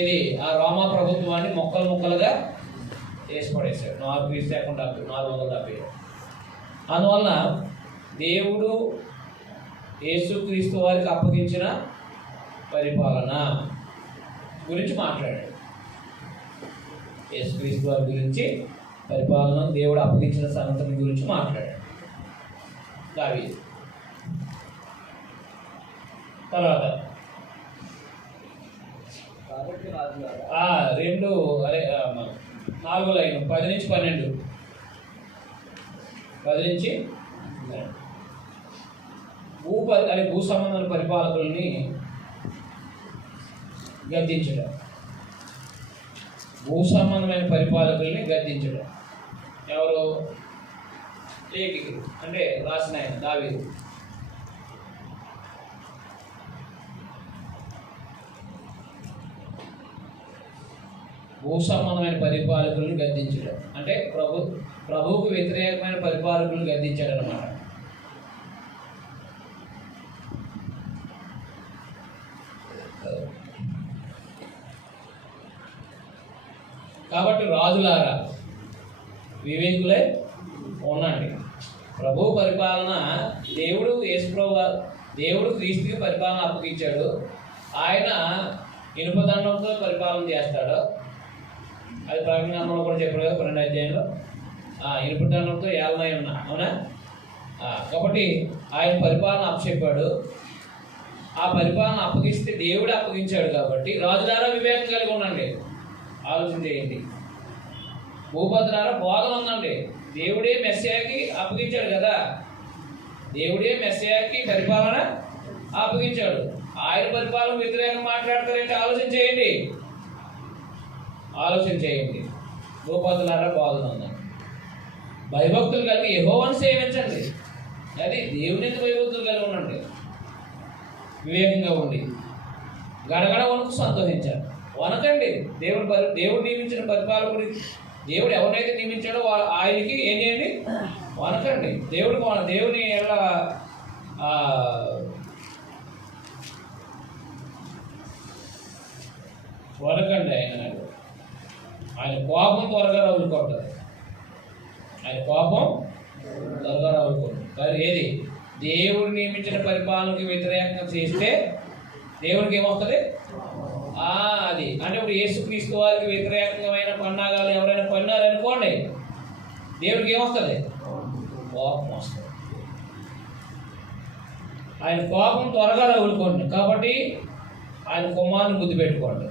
ఇది ఆ రోమా ప్రభుత్వాన్ని ముక్కలుగా వేసి పడేశాడు. 470. అందువలన దేవుడు యేసుక్రీస్తు వారికి అప్పగించిన పరిపాలన గురించి మాట్లాడాడు. యేసుక్రీస్తు వారి గురించి పరిపాలన, దేవుడు అప్పగించిన సంగతి గురించి మాట్లాడాడు దావీదు. తర్వాత 4 లైన్ 10 నుంచి 12. 10 నుంచి భూ సంబంధమైన పరిపాలకుల్ని గద్దించడం. భూ సంబంధమైన పరిపాలకుల్ని గద్దించడం ఎవరు? లేఖికులు అంటే రాసిన ఆయన దావీదు. భూ సంబంధమైన పరిపాలకులను గద్దించడం అంటే ప్రభువుకు వ్యతిరేకమైన పరిపాలకులను గద్దించాడు అన్నమాట. కాబట్టి రాజులారా వివేకులై ఉండండి. ప్రభు పరిపాలన దేవుడు క్రీస్తుకి పరిపాలన అప్పగించాడు. ఆయన ఇనుపదండంతో పరిపాలన చేస్తాడు. అది ప్రకటన గ్రంథంలో కూడా చెప్పాడు కదా 12 అధ్యాయంలో. ఇనుపదండంతో ఏలనై ఉన్నా, అవునా? కాబట్టి ఆయన పరిపాలన అప్పచెప్పాడు. ఆ పరిపాలన అప్పగిస్తే దేవుడు అప్పగించాడు. కాబట్టి రాజులారా వివేకం కలిగి ఉండండి, ఆలోచన చేయండి. భూపతులారా బోధన ఉందండి. దేవుడే మెస్సియాకి అప్పగించాడు కదా, దేవుడే మెస్సియాకి పరిపాలన అప్పగించాడు. ఆయన పరిపాలన వ్యతిరేకంగా మాట్లాడతారంటే ఆలోచన చేయండి. భూపతులారా బోధన ఉందండి. భయభక్తులు కలిగి యెహోవాను సేవించండి. అది దేవుని భయభక్తులు కలిగి ఉండండి. వివేకంగా ఉండి గడగడ వణుకు సంతోషించాలి. వనకండి. దేవుడు నియమించిన పరిపాలకుడి, దేవుడు ఎవరినైతే నియమించాడో ఆయనకి ఏం చేయండి? వనకండి. దేవుని ఎలా వనకండి. ఆయన కోపం త్వరగా రగులుకుంటుంది. కానీ ఏది దేవుడు నియమించిన పరిపాలనకి వ్యతిరేకంగా చేస్తే దేవుడికి ఏమవుతుంది? అది అంటే ఇప్పుడు యేసుక్రీస్తు వారికి వ్యతిరేకమైన పన్నాగాలు ఎవరైనా పన్నారనుకోండి, దేవుడికి ఏమొస్తుంది? కోపం వస్తుంది. ఆయన కోపం త్వరగా రగులుకోండి. కాబట్టి ఆయన కుమారుని బుద్ధి పెట్టుకోండి.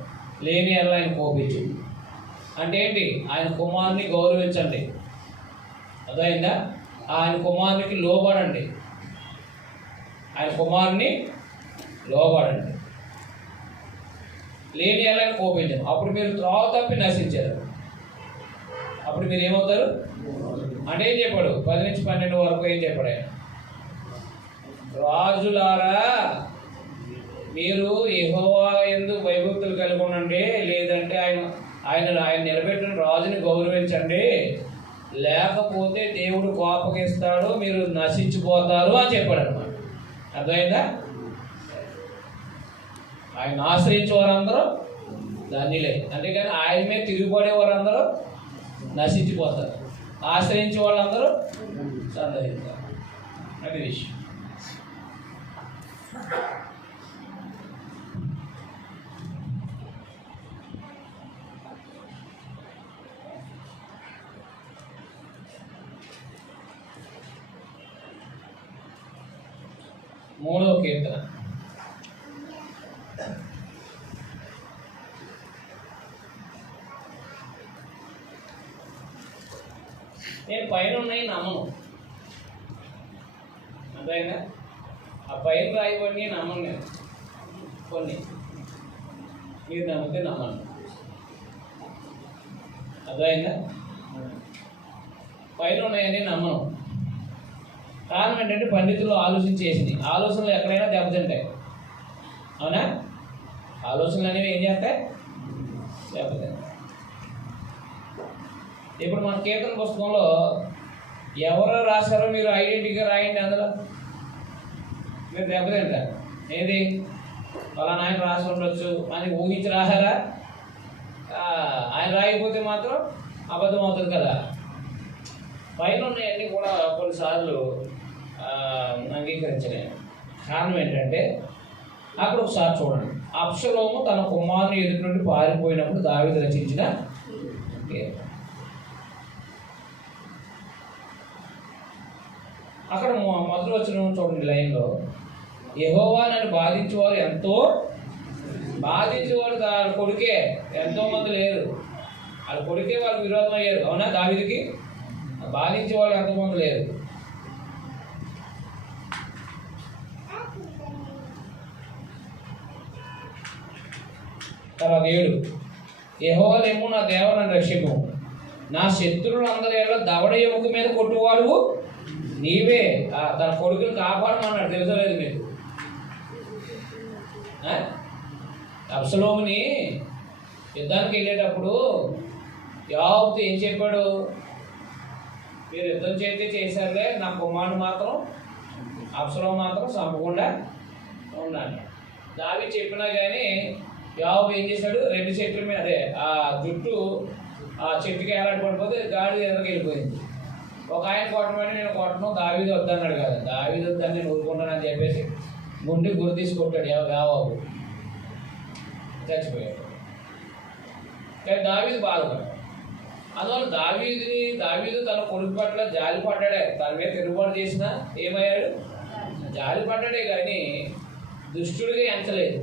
లేని ఎడల ఆయన కోపించు అంటే ఏంటి? ఆయన కుమారుని గౌరవించండి. అదైందా? ఆయన కుమారునికి లోబడండి. లేని ఎలా కోపించండి. అప్పుడు మీరు త్రోవ తప్పి నశించారు. అప్పుడు మీరు ఏమవుతారు అంటే ఏం చెప్పాడు 10 నుంచి 12 వరకు ఏం చెప్పాడు ఆయన? రాజులారా మీరు యెహోవా యందు భయభక్తులు కలిగి ఉండండి, లేదంటే ఆయన నిలబెట్టిన రాజుని గౌరవించండి, లేకపోతే దేవుడు కోపగిస్తాడు, మీరు నశించిపోతారు అని చెప్పాడు అనమాట. అర్థమైందా? ఆయన ఆశ్రయించే వారందరూ ధన్యులే. అంతేకాని ఆయన మీద తిరుగుబడే వారందరూ నశించిపోతారు, ఆశ్రయించే వాళ్ళందరూ సంతరిస్తారు. అది విషయం. మూడవ కీర్తన. నేను పైన ఉన్నాయి నమ్మను, అర్థమైందా? ఆ పైన రాయబడి నమ్మను నేను, కొన్ని మీరు నమ్మితే నమ్మను. అర్థమైందా? పైన ఉన్నాయని నమ్మను. కారణం ఏంటంటే పండితులు ఆలోచించేసింది. ఆలోచనలు ఎక్కడైనా దెబ్బతింటాయి, అవునా? ఆలోచనలు అనేవి ఏం చేస్తాయి? దెబ్బతింటాయి. ఇప్పుడు మన కీర్తన పుస్తకంలో ఎవరు రాశారో మీరు ఐడెంటిటీగా రాయండి. అందులో మీరు దెబ్బతింటారు. ఏది ఫలానా ఆయన రాసి ఉండొచ్చు అని ఊహించి రాశారా? ఆయన రాయకపోతే మాత్రం అబద్ధం అవుతుంది కదా. పైన ఉన్నాయన్నీ కూడా కొన్నిసార్లు అంగీకరించలేము. కారణం ఏంటంటే అక్కడ ఒకసారి చూడండి, అబ్షలోము తన కుమారుని ఎదుటి నుండి పారిపోయినప్పుడు దావీదు రచించిన అక్కడ మొదలు వచ్చిన చూడండి లైన్లో, యెహోవా నన్ను బాధించేవారు ఎంతో బాధించేవారు వాళ్ళ కొడుకే ఎంతో మంది లేరు, వాళ్ళ కొడుకే వాళ్ళకి విరోధం అయ్యారు, అవునా? దావీదుకి బాధించేవాళ్ళు ఎంతోమంది లేరు. తర్వాత 7, యెహోవానేమో నా దేవా నన్ను రక్షింపు, నా శత్రువులందరి ఏళ్ళ దవడ ఎముక మీద కొట్టువాడు నీవే. తన కొడుకుని కాపాడమన్నాడు. తెలుసా లేదు మీకు? అబ్షలోముని యుద్ధానికి వెళ్ళేటప్పుడు యోవాబుతో ఏం చెప్పాడు? మీరు యుద్ధం చేస్తే చేశారులే, నా కుమారుడు మాత్రం అబ్షలోము మాత్రం చంపకుండా ఉన్నాడు. దావీదు చెప్పినా కానీ యోవాబు ఏం చేశాడు? 2 చెట్ల మీద అదే ఆ జుట్టు ఆ చెట్టుకి ఏలాంటి పడిపోతే గాడి ఎదురుకి వెళ్ళిపోయింది. ఒక ఆయన కొట్టమని నేను కొట్టను, దావీదు వద్దన్నాడు కదా, దావీదు వద్దని నేను ఊరుకుంటానని చెప్పేసి గుండె గురి తీసుకొట్టాడు యోవాబు, చచ్చిపోయాడు. కానీ దావీదు బాధపడ్డాడు. అందువల్ల దావీదు తన కొడుకు పట్ల జాలి పడ్డాడే, తన మీద తిరుగుబాటు చేసినా ఏమయ్యాడు? జాలి పడ్డాడే కానీ దుష్టుడిగా ఎంచలేదు.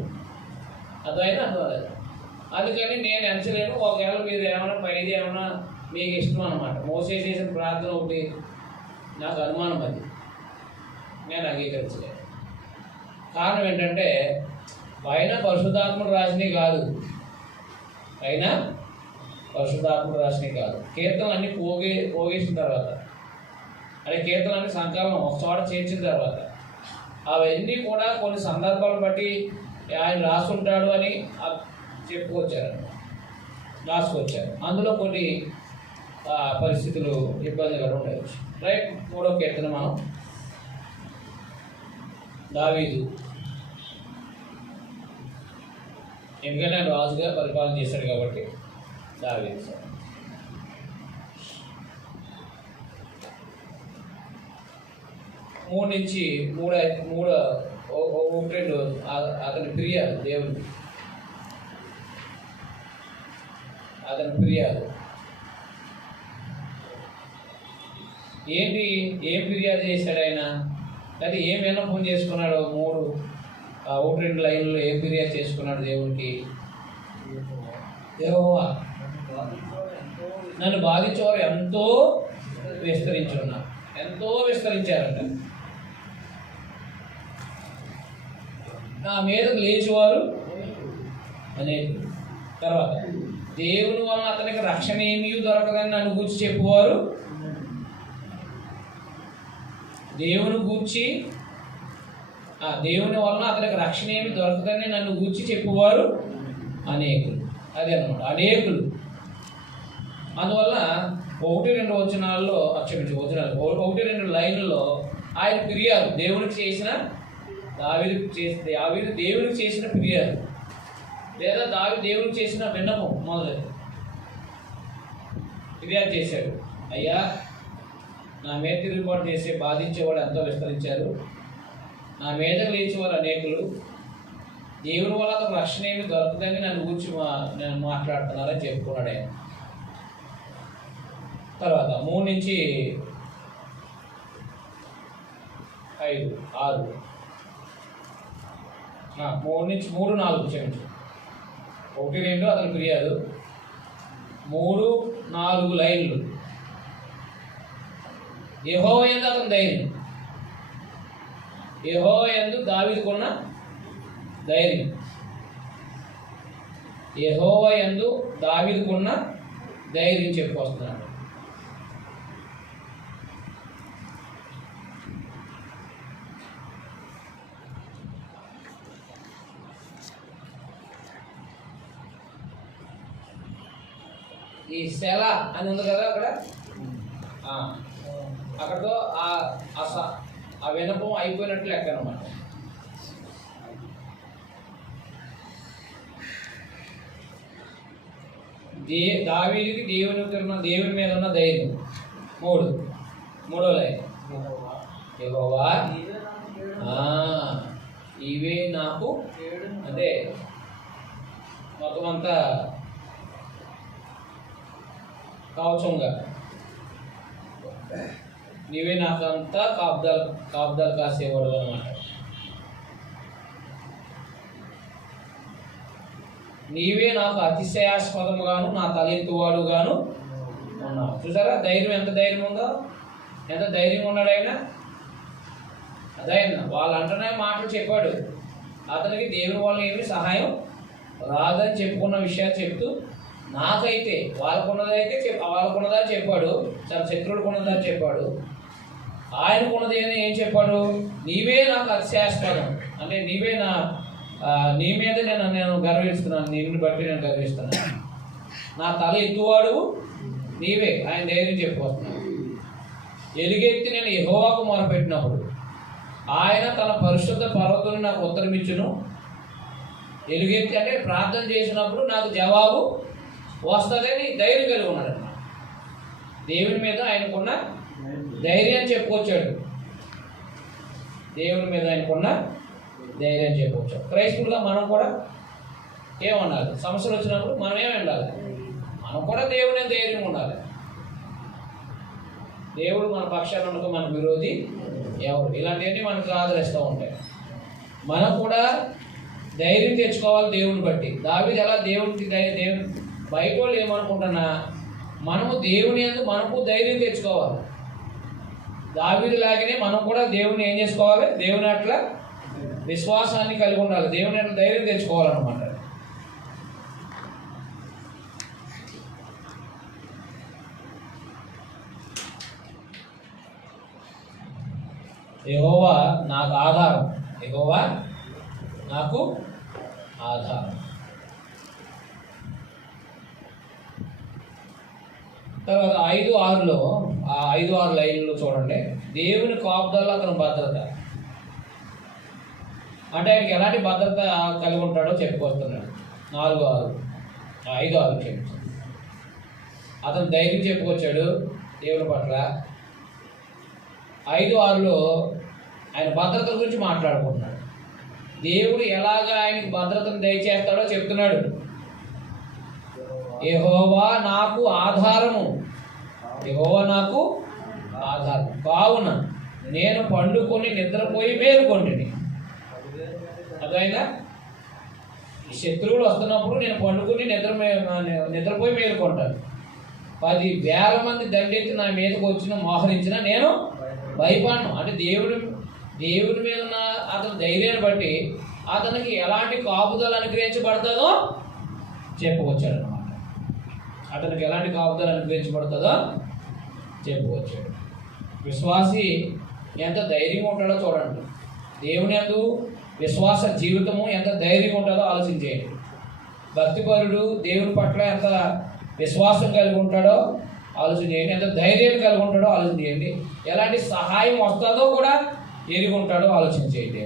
అర్థమైనా అర్థమలేదు. అందుకని నేను ఎంచలేను. ఒకవేళ మీరు ఏమైనా పైది ఏమైనా మీకు ఇష్టం అనమాట. మోసే చేసిన ప్రార్థన ఒకటి నాకు అనుమానం, అది నేను అంగీకరించలేను. కారణం ఏంటంటే పైన పరిశుద్ధాత్ముడు రాసినవి కాదు, పైన పరిశుద్ధాత్ముడు రాసినవి కాదు. కీర్తనలు అన్నీ పోగేసిన తర్వాత, అంటే కీర్తనలన్నీ సంకలనం ఒక చోట చేర్చిన తర్వాత అవన్నీ కూడా కొన్ని సందర్భాలను బట్టి ఆయన రాసుకుంటాడు అని రాసుకొచ్చారు. అందులో కొన్ని పరిస్థితులు ఇబ్బందిగా ఉండవచ్చు. రైట్. 3వ కీర్తన మనం దావీదు, ఎందుకంటే ఆయన రాజుగా పరిపాలన చేశాడు కాబట్టి దావీదు. 3 నుంచి 3 అతని ఫిర్యాదు, దేవుడు అతని ఫిర్యాదు ఏంటి? ఏం ఫిర్యాదు చేశాడు ఆయన? అది ఏం విన్నపం చేసుకున్నాడు? 1-2 లైన్లో ఏం ఫిర్యాదు చేసుకున్నాడు దేవునికి? యెహోవా నన్ను బాధించేవారు ఎంతో విస్తరించున్నారు, ఎంతో విస్తరించారంట. నా మీదకు లేచేవారు అనేది. తర్వాత దేవుని వలన అతనికి రక్షణ ఏమీ దొరకదని నన్ను గూర్చి చెప్పువారు, దేవుని వలన అతనికి రక్షణ ఏమి దొరకదని నన్ను గూర్చి చెప్పువారు అనేకులు. అదే అన్నమాట, అనేకులు. అందువల్ల 1-2 వచనాల్లో వచనాలు 1-2 లైన్లలో ఆయన ఫిర్యాదు దేవునికి చేసిన దావీదు దేవునికి చేసిన ఫిర్యాదు లేదా దేవునికి చేసిన విన్నపం మొదలైంది. ఫిర్యాదు చేశాడు, అయ్యా నా మీద తిరుగుబాటు చేసే బాధించేవాడు ఎంతో విస్తరించారు, నా మీదకు లేచేవారు అనేకులు, దేవుని వల్ల అతను రక్షణ ఏమి దొరకదని నన్ను గురించి నేను మాట్లాడుతున్నారని చెప్పుకున్నాడు ఆయన. తర్వాత 3-5 6 3-4 క్షమించు. 1-2 అతను ఫిర్యాదు, 3-4 లైన్లు యెహోవా యందు అతని ధైర్యం. యెహోవా యందు దావీదుకున్న ధైర్యం. యెహోవా యందు దావీదుకున్న ధైర్యం చెప్పుకొస్తున్నాడు. ఈ శల అని ఉంది కదా అక్కడ, అక్కడతో ఆ వినపం అయిపోయినట్లు లెక్క అనమాట. దావీదుకి దేవుని మీద ఉన్న ధైర్యం. మూడో లైన్ యెహోవా ఇవే నాకు, అంటే మొత్తం అంతా కవచంగా నీవే నాకంతా కాపుదాలు కాసేవాడు అన్నమాట. నీవే నాకు అతిశయాస్పదముగాను నా తలెత్తువాడుగాను ఉన్నావు. చూసారా ధైర్యం, ఎంత ధైర్యం ఉందో, ఎంత ధైర్యం ఉన్నాడు ఆయన. అదైనా వాళ్ళు అంటనే మాటలు చెప్పాడు, అతనికి దేవుని వల్ల ఏమి సహాయం రాదని చెప్పుకున్న విషయాలు చెప్తూ, నాకైతే వాళ్ళకున్నదని చెప్పాడు, చాలా శత్రువులకు ఉన్నదని చెప్పాడు, ఆయనకున్నది అని ఏం చెప్పాడు, నీవే నాకు అతిశయాస్పదం, అంటే నీవే నీ మీద నేను గర్విస్తున్నాను, నిన్ను బట్టి నేను గర్విస్తున్నాను, నా తల ఎత్తువాడు నీవే, ఆయన ధైర్యం చెప్పుకొస్తున్నాను. ఎలుగెత్తి నేను యెహోవాకు మొరపెట్టినప్పుడు ఆయన తన పరిశుద్ధ పర్వతుని నాకు ఉత్తరమిచ్చును. ఎలుగెత్తి అంటే ప్రార్థన చేసినప్పుడు నాకు జవాబు వస్తుందని ధైర్యం కలిగి ఉన్నాడు అన్నమాట. దేవుని మీద ఆయనకున్న ధైర్యాన్ని చెప్పుకొచ్చాడు. దేవుని మీద ఆయనకున్న ధైర్యాన్ని చెప్పుకొచ్చాడు. క్రైస్తవులుగా మనం కూడా ఏముండాలి, సమస్యలు వచ్చినప్పుడు మనం ఏమి ఉండాలి, మనం కూడా దేవుని ధైర్యం ఉండాలి. దేవుడు మన పక్షాన ఉండక మన విరోధి ఎవరు, ఇలాంటివన్నీ మనకు ఆదరిస్తూ ఉంటాయి. మనం కూడా ధైర్యం తెచ్చుకోవాలి దేవుని బట్టి. దావీదు ఎలా దేవునికి దేవుని బయట వాళ్ళు ఏమనుకుంటున్నా, మనము దేవుని యందు మనకు ధైర్యం తెచ్చుకోవాలి. దావీదు లాగానే మనం కూడా దేవుని ఏం చేసుకోవాలి, దేవుని అట్లా విశ్వాసాన్ని కలిగి ఉండాలి, దేవుని అట్లా ధైర్యం తెచ్చుకోవాలన్నమాట. యెహోవా నాకు ఆధారం, యెహోవా నాకు ఆధారం. తర్వాత 5-6లో, ఆ 5-6 లైన్లో చూడండి, దేవుని కాపుదల అతని భద్రత. అంటే ఆయనకి ఎలాంటి భద్రత కలిగి ఉంటాడో చెప్పుకొస్తున్నాడు. 5-6 క్షమించండి. అతను ధైర్యం చెప్పుకొచ్చాడు దేవుని పట్ల. 5-6లో ఆయన భద్రత గురించి మాట్లాడుకుంటున్నాడు. దేవుడు ఎలాగ ఆయనకి భద్రతను దయచేస్తాడో చెప్తున్నాడు. యెహోవా నాకు ఆధారము, యెహోవా నాకు ఆధారం కావున నేను పండుకొని నిద్రపోయి మేలుకొంటిని. అదైనా శత్రువులు వస్తున్నప్పుడు నేను పండుకొని నిద్రపోయి మేలుకొంటాను. 10,000 మంది దండెత్తి నా మీదకి వచ్చిన మోహరించిన నేను భయపడను. అంటే దేవుడి మీద ఉన్న అతని ధైర్యాన్ని బట్టి అతనికి ఎలాంటి కాపుదలు అనుగ్రహించబడతాదో చెప్పుకొచ్చాడు అన్నమాట. అతనికి ఎలాంటి కాపుదలు అనుగ్రహించబడుతుందో చెప్పుకోవచ్చు. విశ్వాసి ఎంత ధైర్యంగా ఉంటాడో చూడండి. దేవుని యందు విశ్వాస జీవితము ఎంత ధైర్యంగా ఉంటుందో ఆలోచించేయండి. భక్తిపరుడు దేవుని పట్ల ఎంత విశ్వాసం కలిగి ఉంటాడో ఆలోచన చేయండి. ఎంత ధైర్యం కలిగి ఉంటాడో ఆలోచన చేయండి. ఎలాంటి సహాయం వస్తుందో కూడా ఎరిగి ఉంటాడో ఆలోచన చేయండి.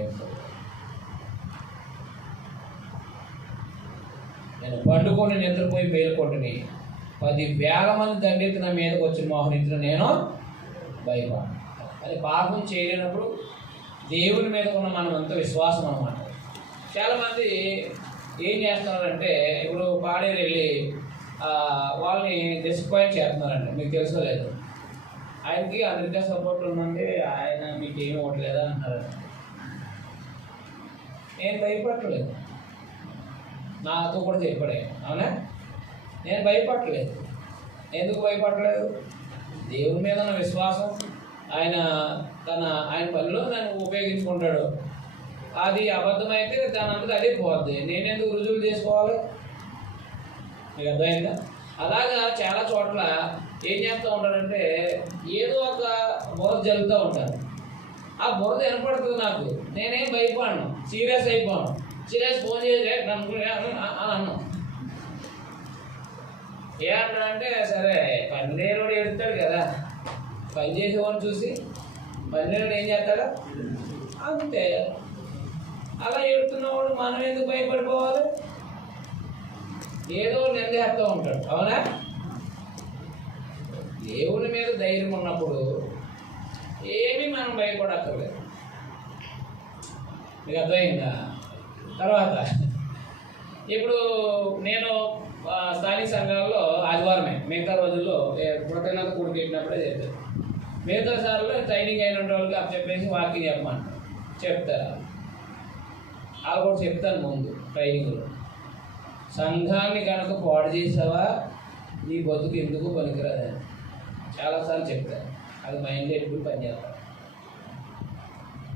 నేను పండుకొని నిద్రపోయి మేలుకొంటుని 10,000 మంది దండెత్తి నా మీదకి వచ్చి మోహరించిన నేను భయపడను. అది పాపం చేయలేనప్పుడు దేవుని మీద ఉన్న మనం అంత విశ్వాసం అన్నమాట. చాలామంది ఏం చేస్తున్నారంటే ఇప్పుడు పాడేరు వెళ్ళి వాళ్ళని డిసప్పాయింట్ చేస్తున్నారండి. మీకు తెలుసో లేదు, ఆయనకి అమెరికా సపోర్ట్ ఉందండి, ఆయన మీకు ఏమి ఇవ్వట్లేదా అంటారు. నేను భయపడలేదు, నాతో కూడా చెప్పాడు ఆయన. అవునా, నేను భయపడలేదు. ఎందుకు భయపడలేదు? దేవుని మీద ఉన్న విశ్వాసం, ఆయన పనిలో నన్ను ఉపయోగించుకుంటాడు. అది అబద్ధమైతే దాని అంతా అదే పోద్ది. నేనెందుకు రుజువులు చేసుకోవాలి? మీకు అర్థమైందా? అలాగా చాలా చోట్ల ఏం చేస్తూ ఉంటారంటే ఏదో ఒక బురద జరుగుతూ ఉంటారు. ఆ బురద వినపడుతుంది నాకు, నేనేం భయపడను, సీరియస్ అయిపోను. సీరియస్ ఫోన్ చేసి అన్నాను. ఏ అంటాడంటే సరే పనిలేరుడు ఎడుతాడు కదా, పని చేసేవాడిని చూసి పనిలేరుడు ఏం చేస్తాడు అంతే. అలా ఎడుతున్నవాడు మనం ఎందుకు భయపడిపోవాలి? ఏదో నిందేస్తూ ఉంటాడు. అవునా? దేవుని మీద ధైర్యం ఉన్నప్పుడు ఏమీ మనం భయపడక్కర్లేదు. మీకు అర్థమైందా? తర్వాత ఇప్పుడు నేను స్థానిక సంఘాల్లో ఆదివారమే, మిగతా రోజుల్లో పుడతనాథ కూడికి పెట్టినప్పుడే చేస్తాను. మిగతా సార్లు ట్రైనింగ్ అయిన వాళ్ళకి అప్పు చెప్పేసి వాకింగ్ చెప్పమంటారు, చెప్తారు. వాళ్ళు కూడా చెప్తాను ముందు ట్రైనింగ్లో, సంఘాన్ని కనుక పాడు చేసావా నీ బతుకు ఎందుకు పనికిరాదని చాలాసార్లు చెప్తాను. అది మైండ్లో ఎప్పుడు పనిచేస్తాను.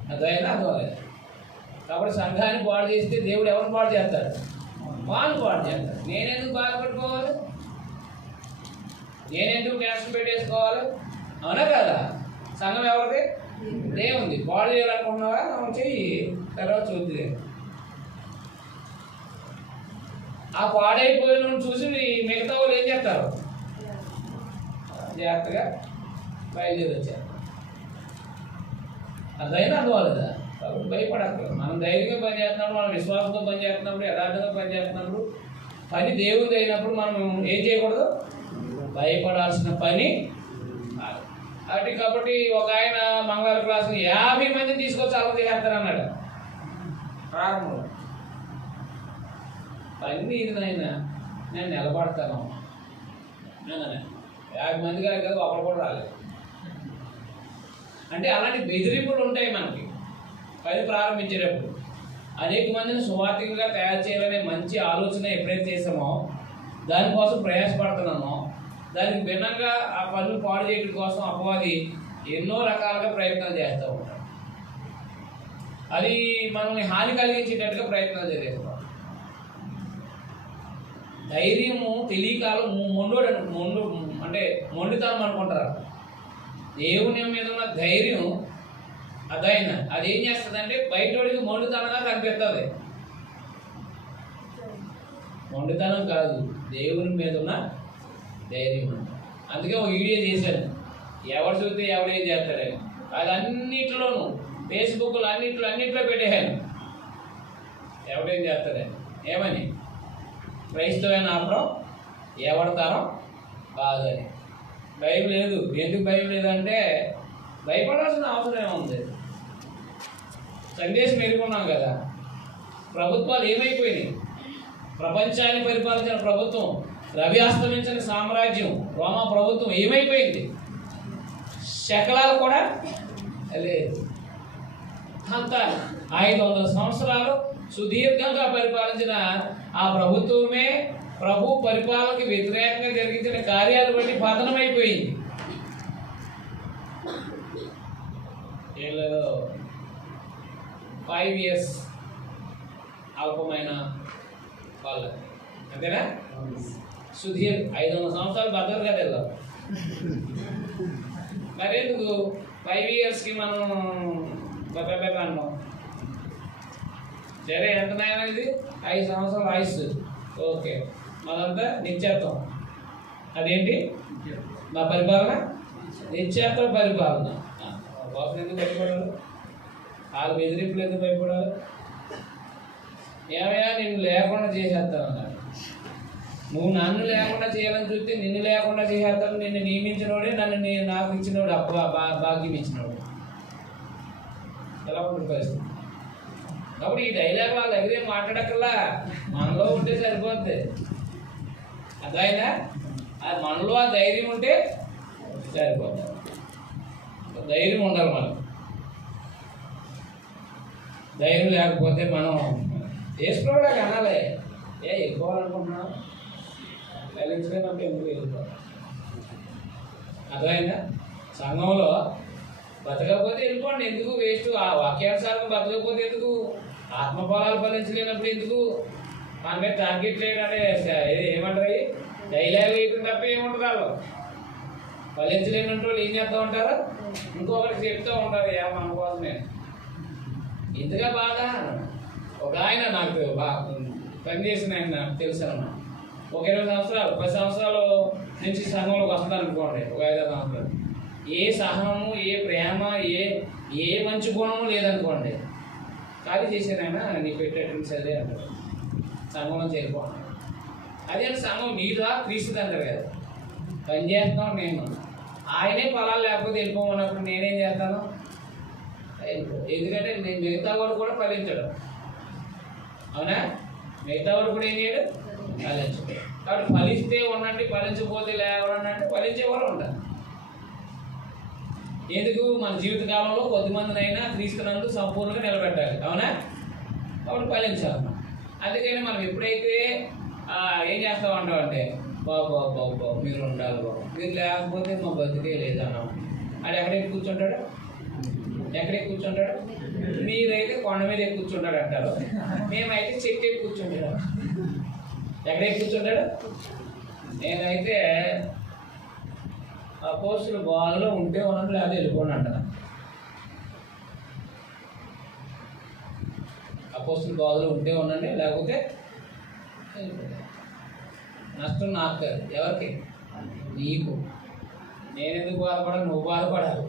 అర్థమైనా అర్థమలేదు. కాబట్టి సంఘాన్ని పాడు చేస్తే దేవుడు ఎవరిని పాడు చేస్తాడు? వాళ్ళు పాడు చేస్తాడు. నేనెందుకు బాధపడుకోవాలి? నేనెందుకు టెన్షన్ పెట్టేసుకోవాలి? అవునా కదా? సంఘం ఎవరిది? దేవుంది. పాడు చేయాలనుకున్నావా? చెయ్యి, తర్వాత చూద్ది. ఆ పాడైపోయిన చూసి మిగతా వాళ్ళు ఏం చేస్తారు? జాగ్రత్తగా బయలుదేరి వచ్చారు. అదైనా అనుకోవాలిదా? కాబట్టి భయపడక్కర్లేదు. మనం ధైర్యంగా పని చేస్తున్నప్పుడు, మనం విశ్వాసంతో పని చేస్తున్నప్పుడు, యథార్థంగా పని చేస్తున్నప్పుడు, పని దేవుడిది అయినప్పుడు మనం ఏం చేయకూడదు? భయపడాల్సిన పని అది. కాబట్టి ఒక ఆయన మంగళవారం క్లాసు 50 మందిని తీసుకొచ్చి అలా చేస్తారు అన్నాడు ప్రారంభంలో. పని ఇది నాయన, నేను నిలబడతాను. 50 మంది కాదు కదా, ఒకరు కూడా రాలేదు. అంటే అలాంటి బెదిరింపులు ఉంటాయి మనకి పని ప్రారంభించేటప్పుడు. అనేక మందిని సువార్థికులుగా తయారు చేయాలనే మంచి ఆలోచన ఎప్పుడైతే చేసామో, దానికోసం ప్రయాసపడుతున్నామో, దానికి భిన్నంగా ఆ పనులు పాడు చేయడం కోసం అపవాది ఎన్నో రకాలుగా ప్రయత్నాలు చేస్తూ ఉంటాడు. అది మనల్ని హాని కలిగించేటట్టుగా ప్రయత్నాలు చేస్తాం. ధైర్యము తెలియకాలు అంటే మొండితనం అనుకుంటారు. దేవుని మీద ఉన్న ధైర్యం అదైనా అది ఏం చేస్తుందంటే బయటోడికి మొండితనంగా కనిపిస్తుంది. మొండితనం కాదు, దేవుని మీద ఉన్న ధైర్యం. అందుకే ఒక వీడియో చేశాను, ఎవరు చూస్తే ఎవడేం చేస్తాడని. అది అన్నిట్లోనూ ఫేస్బుక్లో అన్నిట్లో పెట్టేశాను, ఎవడేం చేస్తాడని. ఏమని? క్రైస్తవైన ఆపడం ఎవడతారో కాదని. భయం లేదు. ఎందుకు భయం లేదంటే భయపడాల్సిన అవసరం ఏముంది? సందేశం ఎదుర్కొన్నాం కదా. ప్రభుత్వాలు ఏమైపోయినాయి? ప్రపంచాన్ని పరిపాలించిన ప్రభుత్వం, రవి అస్తమించిన సామ్రాజ్యం రోమా ప్రభుత్వం ఏమైపోయింది? శకలాలు కూడా లేదు. అంతా 500 సంవత్సరాలు సుదీర్ఘంగా పరిపాలించిన ఆ ప్రభుత్వమే ప్రభు పరిపాలనకి వ్యతిరేకంగా జరిగించిన కార్యాలు బట్టి పతనమైపోయింది. ఏం లేదు, 5 years అల్పమైన వాళ్ళ, అంతేనా? సుధీర్ 500 సంవత్సరాలు బతకరు కదా ఇలా. మరెందుకు 5 ఇయర్స్కి మనం బెబ్బెబ్బెబ్బ అన్నాం. సరే ఎంత నయం ఇది? 5 సంవత్సరాల ఆయుస్సు. ఓకే, మనంతా నిత్యత్వం. అదేంటి నా పరిపాలన? నిత్యత్వ పరిపాలన. కోసం ఎందుకు భయపడాలి? వాళ్ళు బెదిరింపులు ఎందుకు భయపడాలి? ఏమయ్యా నిన్ను లేకుండా చేసేస్తానన్నాడు. నువ్వు నన్ను లేకుండా చేయాలని చూస్తే నిన్ను లేకుండా చేసేస్తాను. నిన్ను నియమించినోడే నన్ను నాకు ఇచ్చినోడు, భాగ్యం ఇచ్చినోడు. ఎలా ఉంటుంది పరిస్థితి? కాబట్టి ఈ డైలాగ్ వాళ్ళ దగ్గర మాట్లాడక్కల్లా, మనలో ఉంటే సరిపోద్ది. అర్థమైందా? అది మనలో ఆ ధైర్యం ఉంటే సరిపోద్ది. ధైర్యం ఉండాలి మనకు. ధైర్యం లేకపోతే మనం వేసుకోవడానికి అనాలి. ఎక్కువాలనుకుంటున్నాం, వెళ్ళించలేదంటే ఎందుకు వెళ్ళిపోవాలి? అర్థమైందా? సంఘంలో బతకపోతే వెళ్ళిపోండి, ఎందుకు వేస్ట్? ఆ వాక్యానుసారం బతకపోతే ఎందుకు? ఆత్మఫలాలు ఫలించలేనప్పుడు ఎందుకు? మన మీద టార్గెట్ చేయడంటే ఏమంటారు? డైలాగ్ వేయకుండా తప్ప ఏముంటుంది? వాళ్ళు ఫలించలేనట్టు వాళ్ళు ఏం చేస్తూ ఉంటారు? ఇంకొకరికి చెప్తూ ఉంటారు, మన కోసమే. ఇంతగా బాధ. ఒక ఆయన నాకు పనిచేసిన ఆయన నాకు తెలుసు అన్నమాట. ఒక 20 సంవత్సరాలు 10 సంవత్సరాలు నుంచి సంఘంలోకి వస్తున్నాను అనుకోండి. ఒక 5-6 సంవత్సరాలు ఏ సహనము, ఏ ప్రేమ, ఏ మంచి గుణము లేదనుకోండి. ఖాళీ చేశానైనా నీ పెట్టేటువంటి చదివే అంటారు. సంఘంలో చేరిపోవాలి. అదే సంఘం నీదా క్రీస్తు అంటారు కదా. పని చేస్తున్నాం నేను, ఆయనే ఫలాలు లేకపోతే వెళ్ళిపోమన్నప్పుడు నేనేం చేస్తాను? ఎందుకంటే నేను మిగతా వాడు కూడా ఫలించడం. అవునా? మిగతా వాడు కూడా ఏం చేయడు? ఫలించడు. కాబట్టి ఫలిస్తే ఉండండి, ఫలించకపోతే లేవడండి అంటే ఫలించేవారు ఉంటారు. ఎందుకు? మన జీవితకాలంలో కొద్దిమందినైనా క్రీస్తునందు సంపూర్ణంగా నిలబెట్టాలి. అవునా? కాబట్టి ఫలించాలి. అందుకని మనం ఎప్పుడైతే ఏం చేస్తూ ఉంటాం అంటే, బాబు మీరు ఉండాలి బాబు, మీరు లేకపోతే మా బతికే లేదన్నాం. అది ఎక్కడెక్కి కూర్చుంటాడు? ఎక్కడెక్కి కూర్చుంటాడు? మీరైతే కొండ మీద ఎక్కి కూర్చుంటాడు అంటారు, మేమైతే చెట్టు ఎక్కి కూర్చుంటాడు. ఎక్కడెక్కి కూర్చుంటాడు? నేనైతే అపోస్తుల బాధలో ఉంటే ఉన్నట్టు లేదా వెళ్ళిపోండి అంటాను. అపోస్తుల బాధలో ఉంటే ఉండండి, లేకపోతే నష్టం నాకు కాదు. ఎవరికి? నీకు. నేను ఎందుకు బాధపడాలి? నువ్వు బాధపడాలి.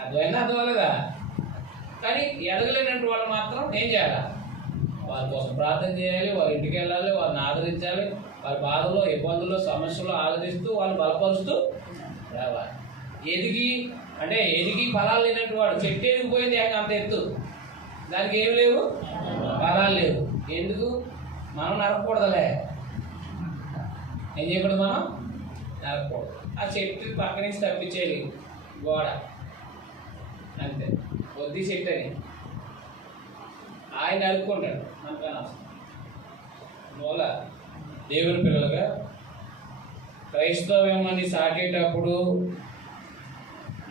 అర్థమైనా అర్థమలేదా? కానీ ఎదగలేనట్టు వాళ్ళు మాత్రం ఏం చేయాలి? వాళ్ళ కోసం ప్రార్థన చేయాలి, వారి ఇంటికి వెళ్ళాలి, వారిని ఆదరించాలి, వారి బాధలో, ఇబ్బందుల్లో, సమస్యలు ఆదరిస్తూ వాళ్ళు బలపరుస్తూ రావాలి. ఎదిగి ఫలాలు లేనట్టు వాడు చెట్టు ఎదిగిపోయింది అంత ఎత్తు, దానికి ఏమి లేవు, ఫలాలు లేవు. ఎందుకు? మనం నరకకూడదులే. ఏం చేయకూడదు? మనం నరకకూడదు. ఆ చెట్టు పక్క నుంచి తప్పించేయాలి గోడ, అంతే. కొద్ది చెట్టు అని ఆయన నరుక్కుంటాడు. మనకన్నా అందువల్ల దేవుని పిల్లలుగా క్రైస్తవ్యాన్ని సాటేటప్పుడు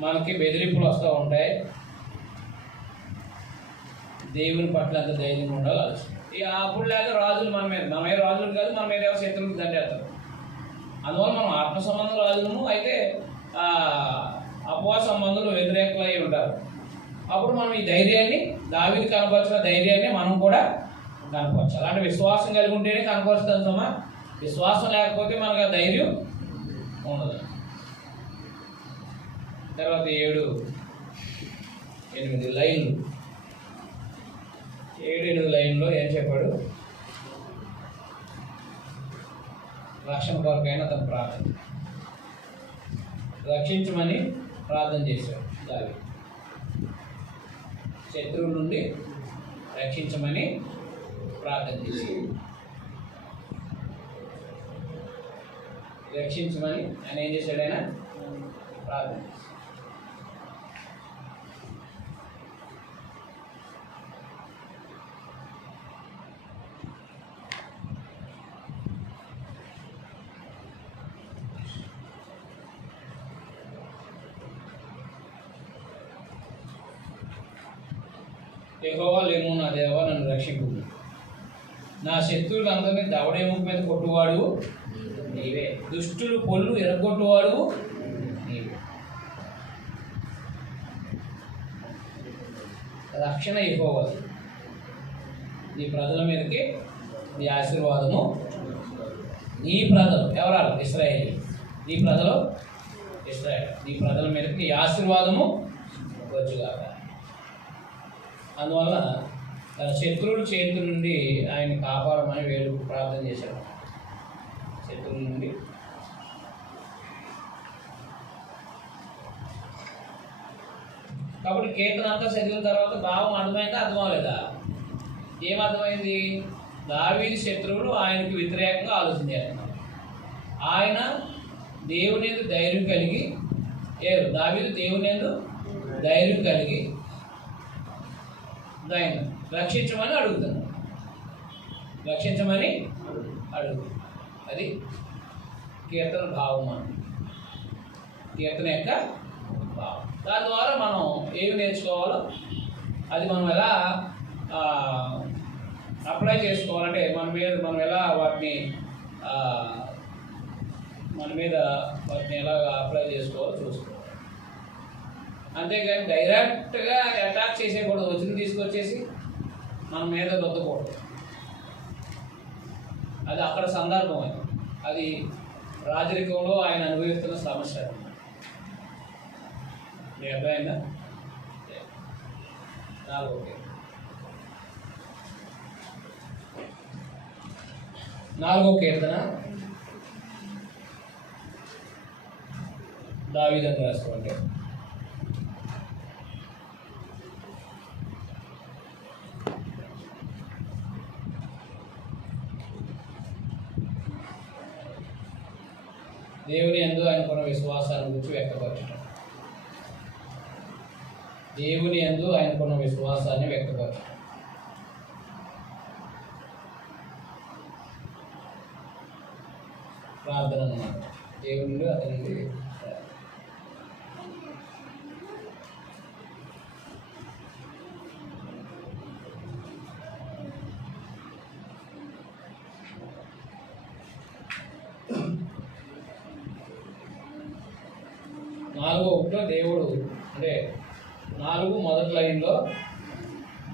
మనకి బెదిరింపులు వస్తూ ఉంటాయి. దేవుని పట్ల అంత ధైర్యం ఉండాలి. ఇక అప్పుడు లేదా రాజులు మన మీద రాజులు కాదు, మన మీద ఎవరు శత్రువులు దండేస్తారు. అందువల్ల మనం ఆత్మ సంబంధం రాజులము, అయితే అపవాస సంబంధులు వ్యతిరేకులు అయి ఉంటారు. అప్పుడు మనం ఈ ధైర్యాన్ని, దావీదు కనపరిచిన ధైర్యాన్ని మనం కూడా కనపరచాలి. అలాంటి విశ్వాసం కలిగి ఉంటేనే కనపరుస్తాం సుమా. విశ్వాసం లేకపోతే మనకు ఆ ధైర్యం ఉండదు. తర్వాత 7-8 లైన్లు, 7-8 లైన్లో ఏం చెప్పాడు? రక్షణ కొరకైనా అతను ప్రార్థన, రక్షించమని ప్రార్థన చేశాడు దావీదు. శత్రువుల నుండి రక్షించమని ప్రార్థన చేశాడు. రక్షించమని ఆయన ఏం చేశాడు? ఆయన ప్రార్థన చేశాడు. యెహోవా లేము, నా దేవా నన్ను రక్షింపు. నా శత్రువులందరినీ దవడేముఖ మీద కొట్టువాడు నీవే. దుష్టులు పొల్లు ఎరగొట్టువాడు నీవే. రక్షణ యెహోవాది. నీ ప్రజల మీదకి నీ ఆశీర్వాదము, నీ ప్రజలు ఎవరాలు? ఇశ్రాయేలు. నీ ప్రజలు ఇశ్రాయేలు. నీ ప్రజల మీదకి నీ ఆశీర్వాదము వచ్చుగాక. అందువల్ల తన శత్రువుల చేతి నుండి ఆయన కాపాడమని వేడు ప్రార్థన చేశాడు. శత్రువుల నుండి కాబట్టి కీర్తన అంతా చదివిన తర్వాత భావం అర్థమైందా? అర్థం అవ్వలేదా? ఏమర్థమైంది? దావీదు శత్రువులు ఆయనకు వ్యతిరేకంగా ఆలోచన చేస్తున్నారు. ఆయన దేవుని యందు ధైర్యం కలిగి దావీదు దేవుని యందు ధైర్యం కలిగి ఆయన రక్షించమని అడుగుతున్నాడు. రక్షించమని అడుగుతున్నాడు. అది కీర్తన భావం. కీర్తన యొక్క భావం. దాని ద్వారా మనం ఏమి నేర్చుకోవాలో అది మనం ఎలా అప్లై చేసుకోవాలంటే మనం ఎలా వాటిని ఎలా అప్లై చేసుకోవాలో చూసుకోవాలి. అంతేగాని డైరెక్ట్గా అటాక్ చేసేయకూడదు. వచ్చింది తీసుకొచ్చేసి మన మీద రుద్దకూడదు. అది అక్కడ సందర్భం. అది రాజరికంలో ఆయన అనుభవిస్తున్న సమస్య. మీకు అర్థమైందా? నాలుగో కీర్తన దావీదుని రాసుకోండి. దేవుని యందు ఆయనకున్న విశ్వాసాన్ని గురించి వ్యక్తపరచడం. దేవుని యందు ఆయనకున్న విశ్వాసాన్ని వ్యక్తపరచడం. ప్రార్థన అన్నమాట. దేవుని అతనికి నాలుగో ఒకటో దేవుడు అంటే 4 మొదటి లైన్లో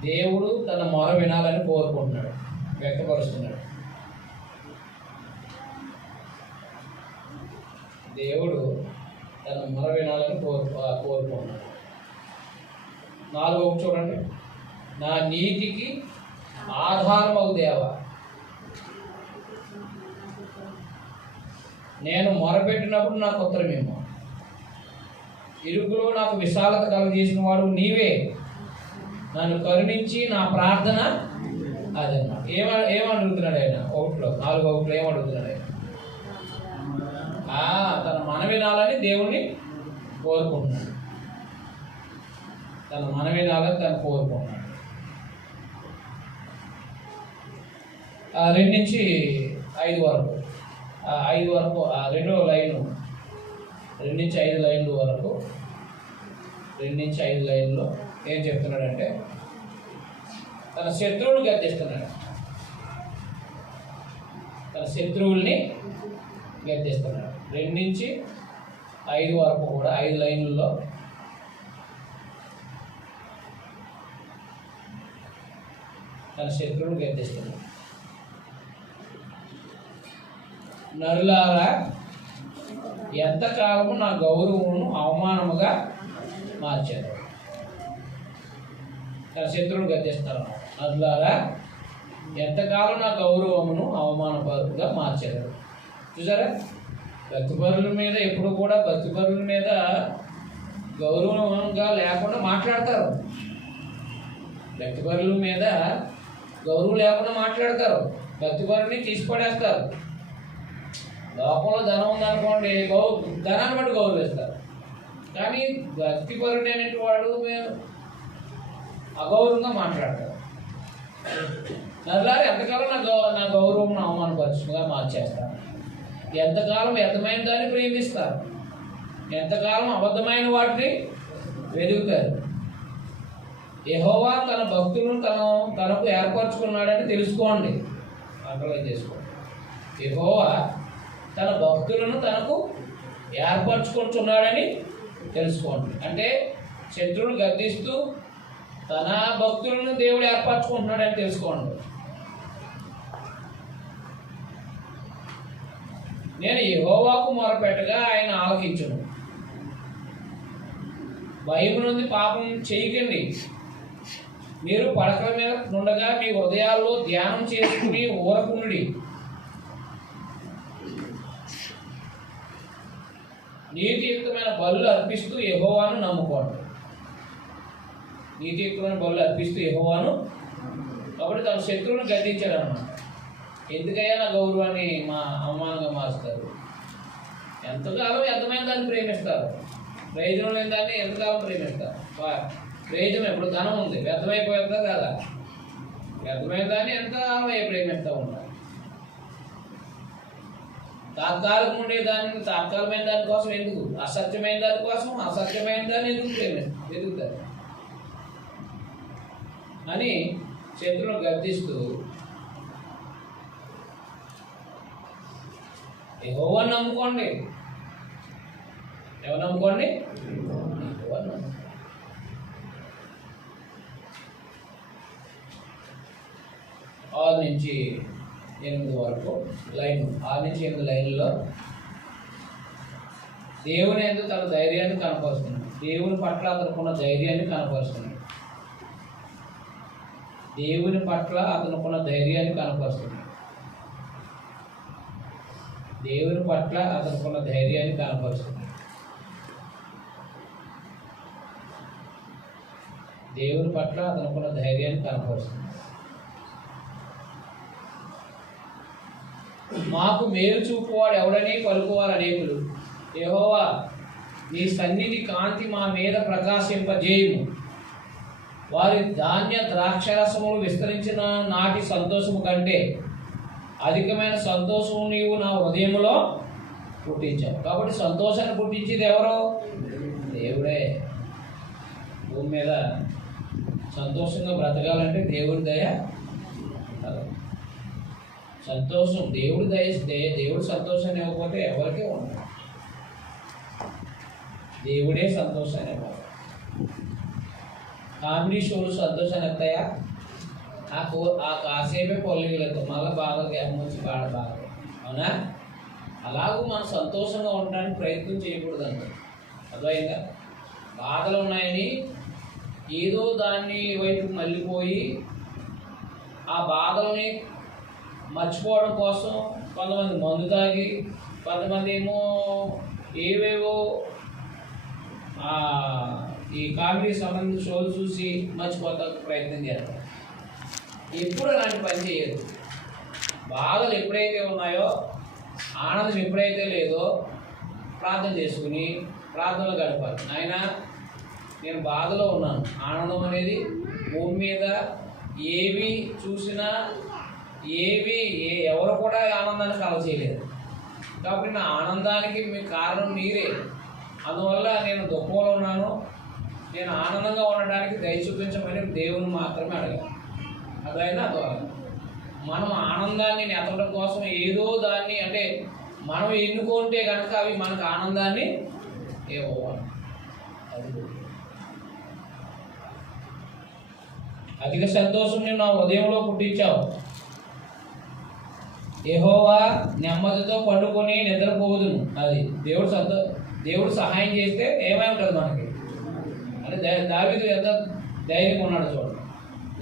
దేవుడు తన మొర వినాలని కోరుకుంటున్నాడు, వ్యక్తపరుస్తున్నాడు. దేవుడు తన మొర వినాలని కోరుకుంటున్నాడు. 4వ చూడండి. నా నీతికి ఆధారమగు దేవా, నేను మొరపెట్టినప్పుడు నాకు ఉత్తరమేమో. ఇరుకులో నాకు విశాలత కలుగజేసిన వాడు నీవే. నన్ను కరుణించి నా ప్రార్థన అదన్నమాట. ఏమడుగుతున్నాడు ఆయన? 4:1 ఏమడుగుతున్నాడు ఆయన? తన మన వినాలని దేవుణ్ణి కోరుకుంటున్నాడు. తన మన వినాలని తను కోరుకుంటున్నాడు. 2 నుంచి 5 వరకు 5 వరకు రెండో లైను 2 నుంచి 5 లైన్ల వరకు 2 నుంచి 5 లైన్లో ఏం చెప్తున్నాడంటే తన శత్రువులు గద్దిస్తున్నాడు. తన శత్రువుల్ని గద్దిస్తున్నాడు. 2 నుంచి 5 వరకు కూడా 5 లైన్లలో తన శత్రువులు గద్దిస్తున్నాడు. నరులారా, ఎంతకాలము నా గౌరవమును అవమానముగా మార్చారు. తన శత్రువులు గద్దిస్తారు. నరులారా, ఎంతకాలం నా గౌరవమును అవమానపరుగా మార్చారు. చూసారా? భక్తిపరుల మీద ఎప్పుడు కూడా భక్తిపరుల మీద గౌరవంగా లేకుండా మాట్లాడతారు. భక్తిపరుల మీద గౌరవం లేకుండా మాట్లాడతారు. భక్తిపరుని తీసిపడేస్తారు. లోకంలో ధనం ఉందనుకోండి, ధనాన్ని బట్టి గౌరవిస్తారు. కానీ భక్తిపరుడు అనేటి వాడు అగౌరవంగా మాట్లాడతారు. నల్లారి ఎంతకాలం నా గౌరవం అవమానపరుచుగా మార్చేస్తారు. ఎంతకాలం వ్యర్థమైన దాన్ని ప్రేమిస్తారు. ఎంతకాలం అబద్ధమైన వాటిని వెతుకుతారు. యెహోవా తన భక్తులను తనకు ఏర్పరచుకున్నాడని తెలుసుకోండి. అర్థం చేసుకోండి. యెహోవా తన భక్తులను తనకు ఏర్పరచుకుంటున్నాడని తెలుసుకోండి. అంటే శత్రువులు గద్దిస్తూ తన భక్తులను దేవుడు ఏర్పరచుకుంటున్నాడని తెలుసుకోండి. నేను యెహోవాకు మొరపెట్టగా ఆయన ఆలకించును. భయం నుండి పాపం చేయకండి. మీరు పడకల మీద నుండగా మీ హృదయాల్లో ధ్యానం చేసుకుని ఊరకుండి. నీతియుక్తమైన బలులు అర్పిస్తూ యెహోవాను నమ్ముకోండి. నీతియుక్తమైన బలులు అర్పిస్తూ యెహోవాను. కాబట్టి తన శత్రువును గద్దించాడు అన్నమాట. ఎందుకయ్యా నా గౌరవాన్ని అవమానంగా మార్చుతారు? ఎంతకాలం వ్యర్థమైన దాన్ని ప్రేమిస్తారు. ప్రయోజనం లేని దాన్ని ఎంతకాలం ప్రేమిస్తారు? ప్రయోజనం ఎప్పుడు ధనం ఉంది, వ్యర్థమైపోతుందా కదా? వ్యర్థమైన దాన్ని ఎంతకాలం ప్రేమిస్తూ ఉంటారు. తాత్కాలికం ఉండే దాన్ని తాత్కాలికమైన దానికోసం ఎందుకు? అసత్యమైన దానికోసం అసత్యమైన దాన్ని ఎందుకు వెతుకుతారు అని శత్రువును గర్దిస్తూ యెహోవాను నమ్ముకోండి. ఎవరు నమ్ముకోండి? యెహోవాను నమ్ముకోండి. 6 నుంచి 8 వరకు లైన్, 6 నుంచి 8 లైన్లలో దేవుని యందు తన ధైర్యాన్ని కనపరుస్తుంది. దేవుని పట్ల అతనుకున్న ధైర్యాన్ని కనపరుస్తుంది. దేవుని పట్ల అతనుకున్న ధైర్యాన్ని కనపరుస్తుంది. దేవుని పట్ల అతనుకున్న ధైర్యాన్ని కనపరుస్తుంది. దేవుని పట్ల అతనుకున్న ధైర్యాన్ని కనపరుస్తుంది. మాకు మేలు చూపువాడు ఎవడని పలుకువారు అనేకులు. యెహోవా నీ సన్నిధి కాంతి మా మీద ప్రకాశింపజేయుము. వారి ధాన్య ద్రాక్షరసములు విస్తరించిన నాటి సంతోషము కంటే అధికమైన సంతోషము నీవు నా హృదయంలో పుట్టించావు. కాబట్టి సంతోషాన్ని పుట్టించేది ఎవరు? దేవుడే. భూమి మీద సంతోషంగా బ్రతకాలంటే దేవుడి దయ ఉండాలి. సంతోషం దేవుడి దేవుడు సంతోషాన్ని ఇవ్వకపోతే ఎవరికీ ఉండదు. దేవుడే సంతోషాన్ని ఇవ్వాలి. కామెడీ షోలు సంతోషాన్ని ఇస్తాయా? ఆ కాసేపే పొల్లిగలేదు, మళ్ళీ బాగా జ్ఞాపకం వచ్చి బాగా అవునా? అలాగూ మనం సంతోషంగా ఉండడానికి ప్రయత్నం చేయకూడదండి. అర్థమైందా? బాధలు ఉన్నాయని ఏదో దాన్ని వైపు మళ్ళీపోయి ఆ బాధల్ని మర్చిపోవడం కోసం కొంతమంది మందు తాగి, కొంతమంది ఏమో ఏవేవో ఈ కామెడీ సంబంధించిన షోలు చూసి మర్చిపోతానికి ప్రయత్నం చేస్తారు. ఎప్పుడు అలాంటి పని చేయదు. బాధలు ఎప్పుడైతే ఉన్నాయో, ఆనందం ఎప్పుడైతే లేదో ప్రార్థన చేసుకుని ప్రార్థనలో గడపాలి. నాయన నేను బాధలో ఉన్నాను, ఆనందం అనేది భూమి మీద ఏవి చూసినా ఎవరు కూడా ఆనందాన్ని కలగచేయలేదు. కాబట్టి నా ఆనందానికి మీ కారణం మీరే. అందువల్ల నేను దుఃఖంలో ఉన్నాను, నేను ఆనందంగా ఉండడానికి దయ చూపించమని దేవుని మాత్రమే అడగాలి. అదైనా ద్వారా మనం ఆనందాన్ని నెతడం కోసం ఏదో దాన్ని అంటే మనం ఎన్నుకుంటే కనుక అవి మనకు ఆనందాన్ని ఇవ్వాలి. అధిక సంతోషం నేను నా హృదయంలో పుట్టించావు. యెహోవా నెమ్మదితో పండుకొని నిద్రపోదును. అది దేవుడు సహాయం చేస్తే ఏమై ఉంటుంది మనకి అంటే దావీదు ఎంత ధైర్యంగా ఉన్నాడు చూడండి.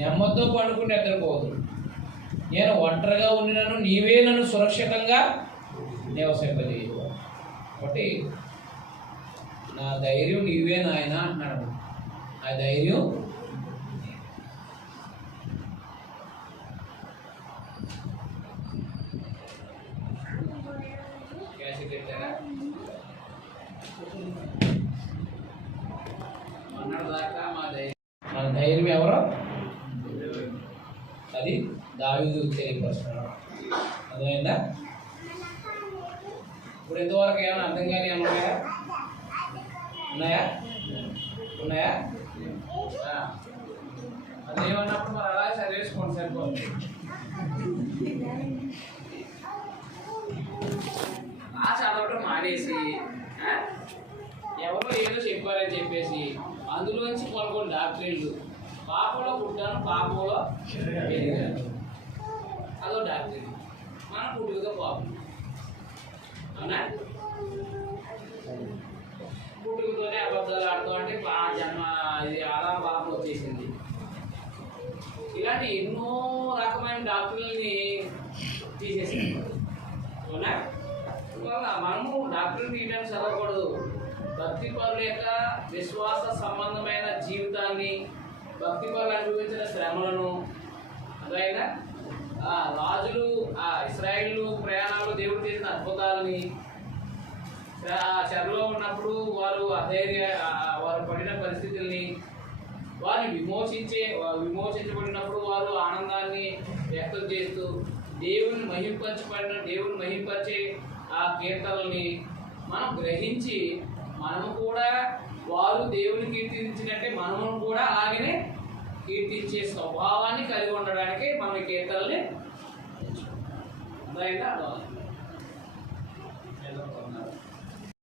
నెమ్మదితో పండుకొని నిద్రపోదు. నేను ఒంటరిగా ఉండినను నీవే నన్ను సురక్షితంగా నివసింపజేయు. కాబట్టి నా ధైర్యం నీవే నాయన అంటున్నాడు. ఆ ధైర్యం మన ధైర్యం ఎవరో అది దావీదు తెలియపరుస్తున్నాడు. అర్థమైందా? ఇప్పుడు ఇంతవరకు ఏమైనా అర్థం కానీ ఏమన్నా ఉన్నాయా? అదేమన్నప్పుడు మరి అలా చదివేసుకోండి, సరిపోతుంది. పాపంలో పుట్టాను, పాపంలో పెరిగాను. అదో డాక్టర్. మనం పుట్టుకతో పాపం. అవునా? పుట్టుకతోనే అబద్ధాలు ఆడుతూ అంటే జన్మ ఇది అలా పాపం వచ్చేసింది. ఇలాంటి ఎన్నో రకమైన డాక్టర్లని తీసేసారు. అవునా? మనము డాక్టర్ని తీయడానికి చదవకూడదు. భక్తి పరుల యొక్క విశ్వాస సంబంధమైన జీవితాన్ని, భక్తి పరులు అనుభవించిన శ్రమలను, అదైనా రాజులు ఇశ్రాయేలు ప్రయాణాలు దేవుడు చేసిన అద్భుతాలని, చెరలో ఉన్నప్పుడు వారు వారు పడిన పరిస్థితుల్ని, వారిని విమోచించబడినప్పుడు వారు ఆనందాన్ని వ్యక్తం చేస్తూ దేవుని మహింపరిచే ఆ కీర్తనల్ని మనం గ్రహించి మనము కూడా వారు దేవుని కీర్తించినట్టే మనము కూడా అలాగనే కీర్తించే స్వభావాన్ని కలిగి ఉండడానికి మనం ఈ కీర్తనల్ని అర్థమైందా?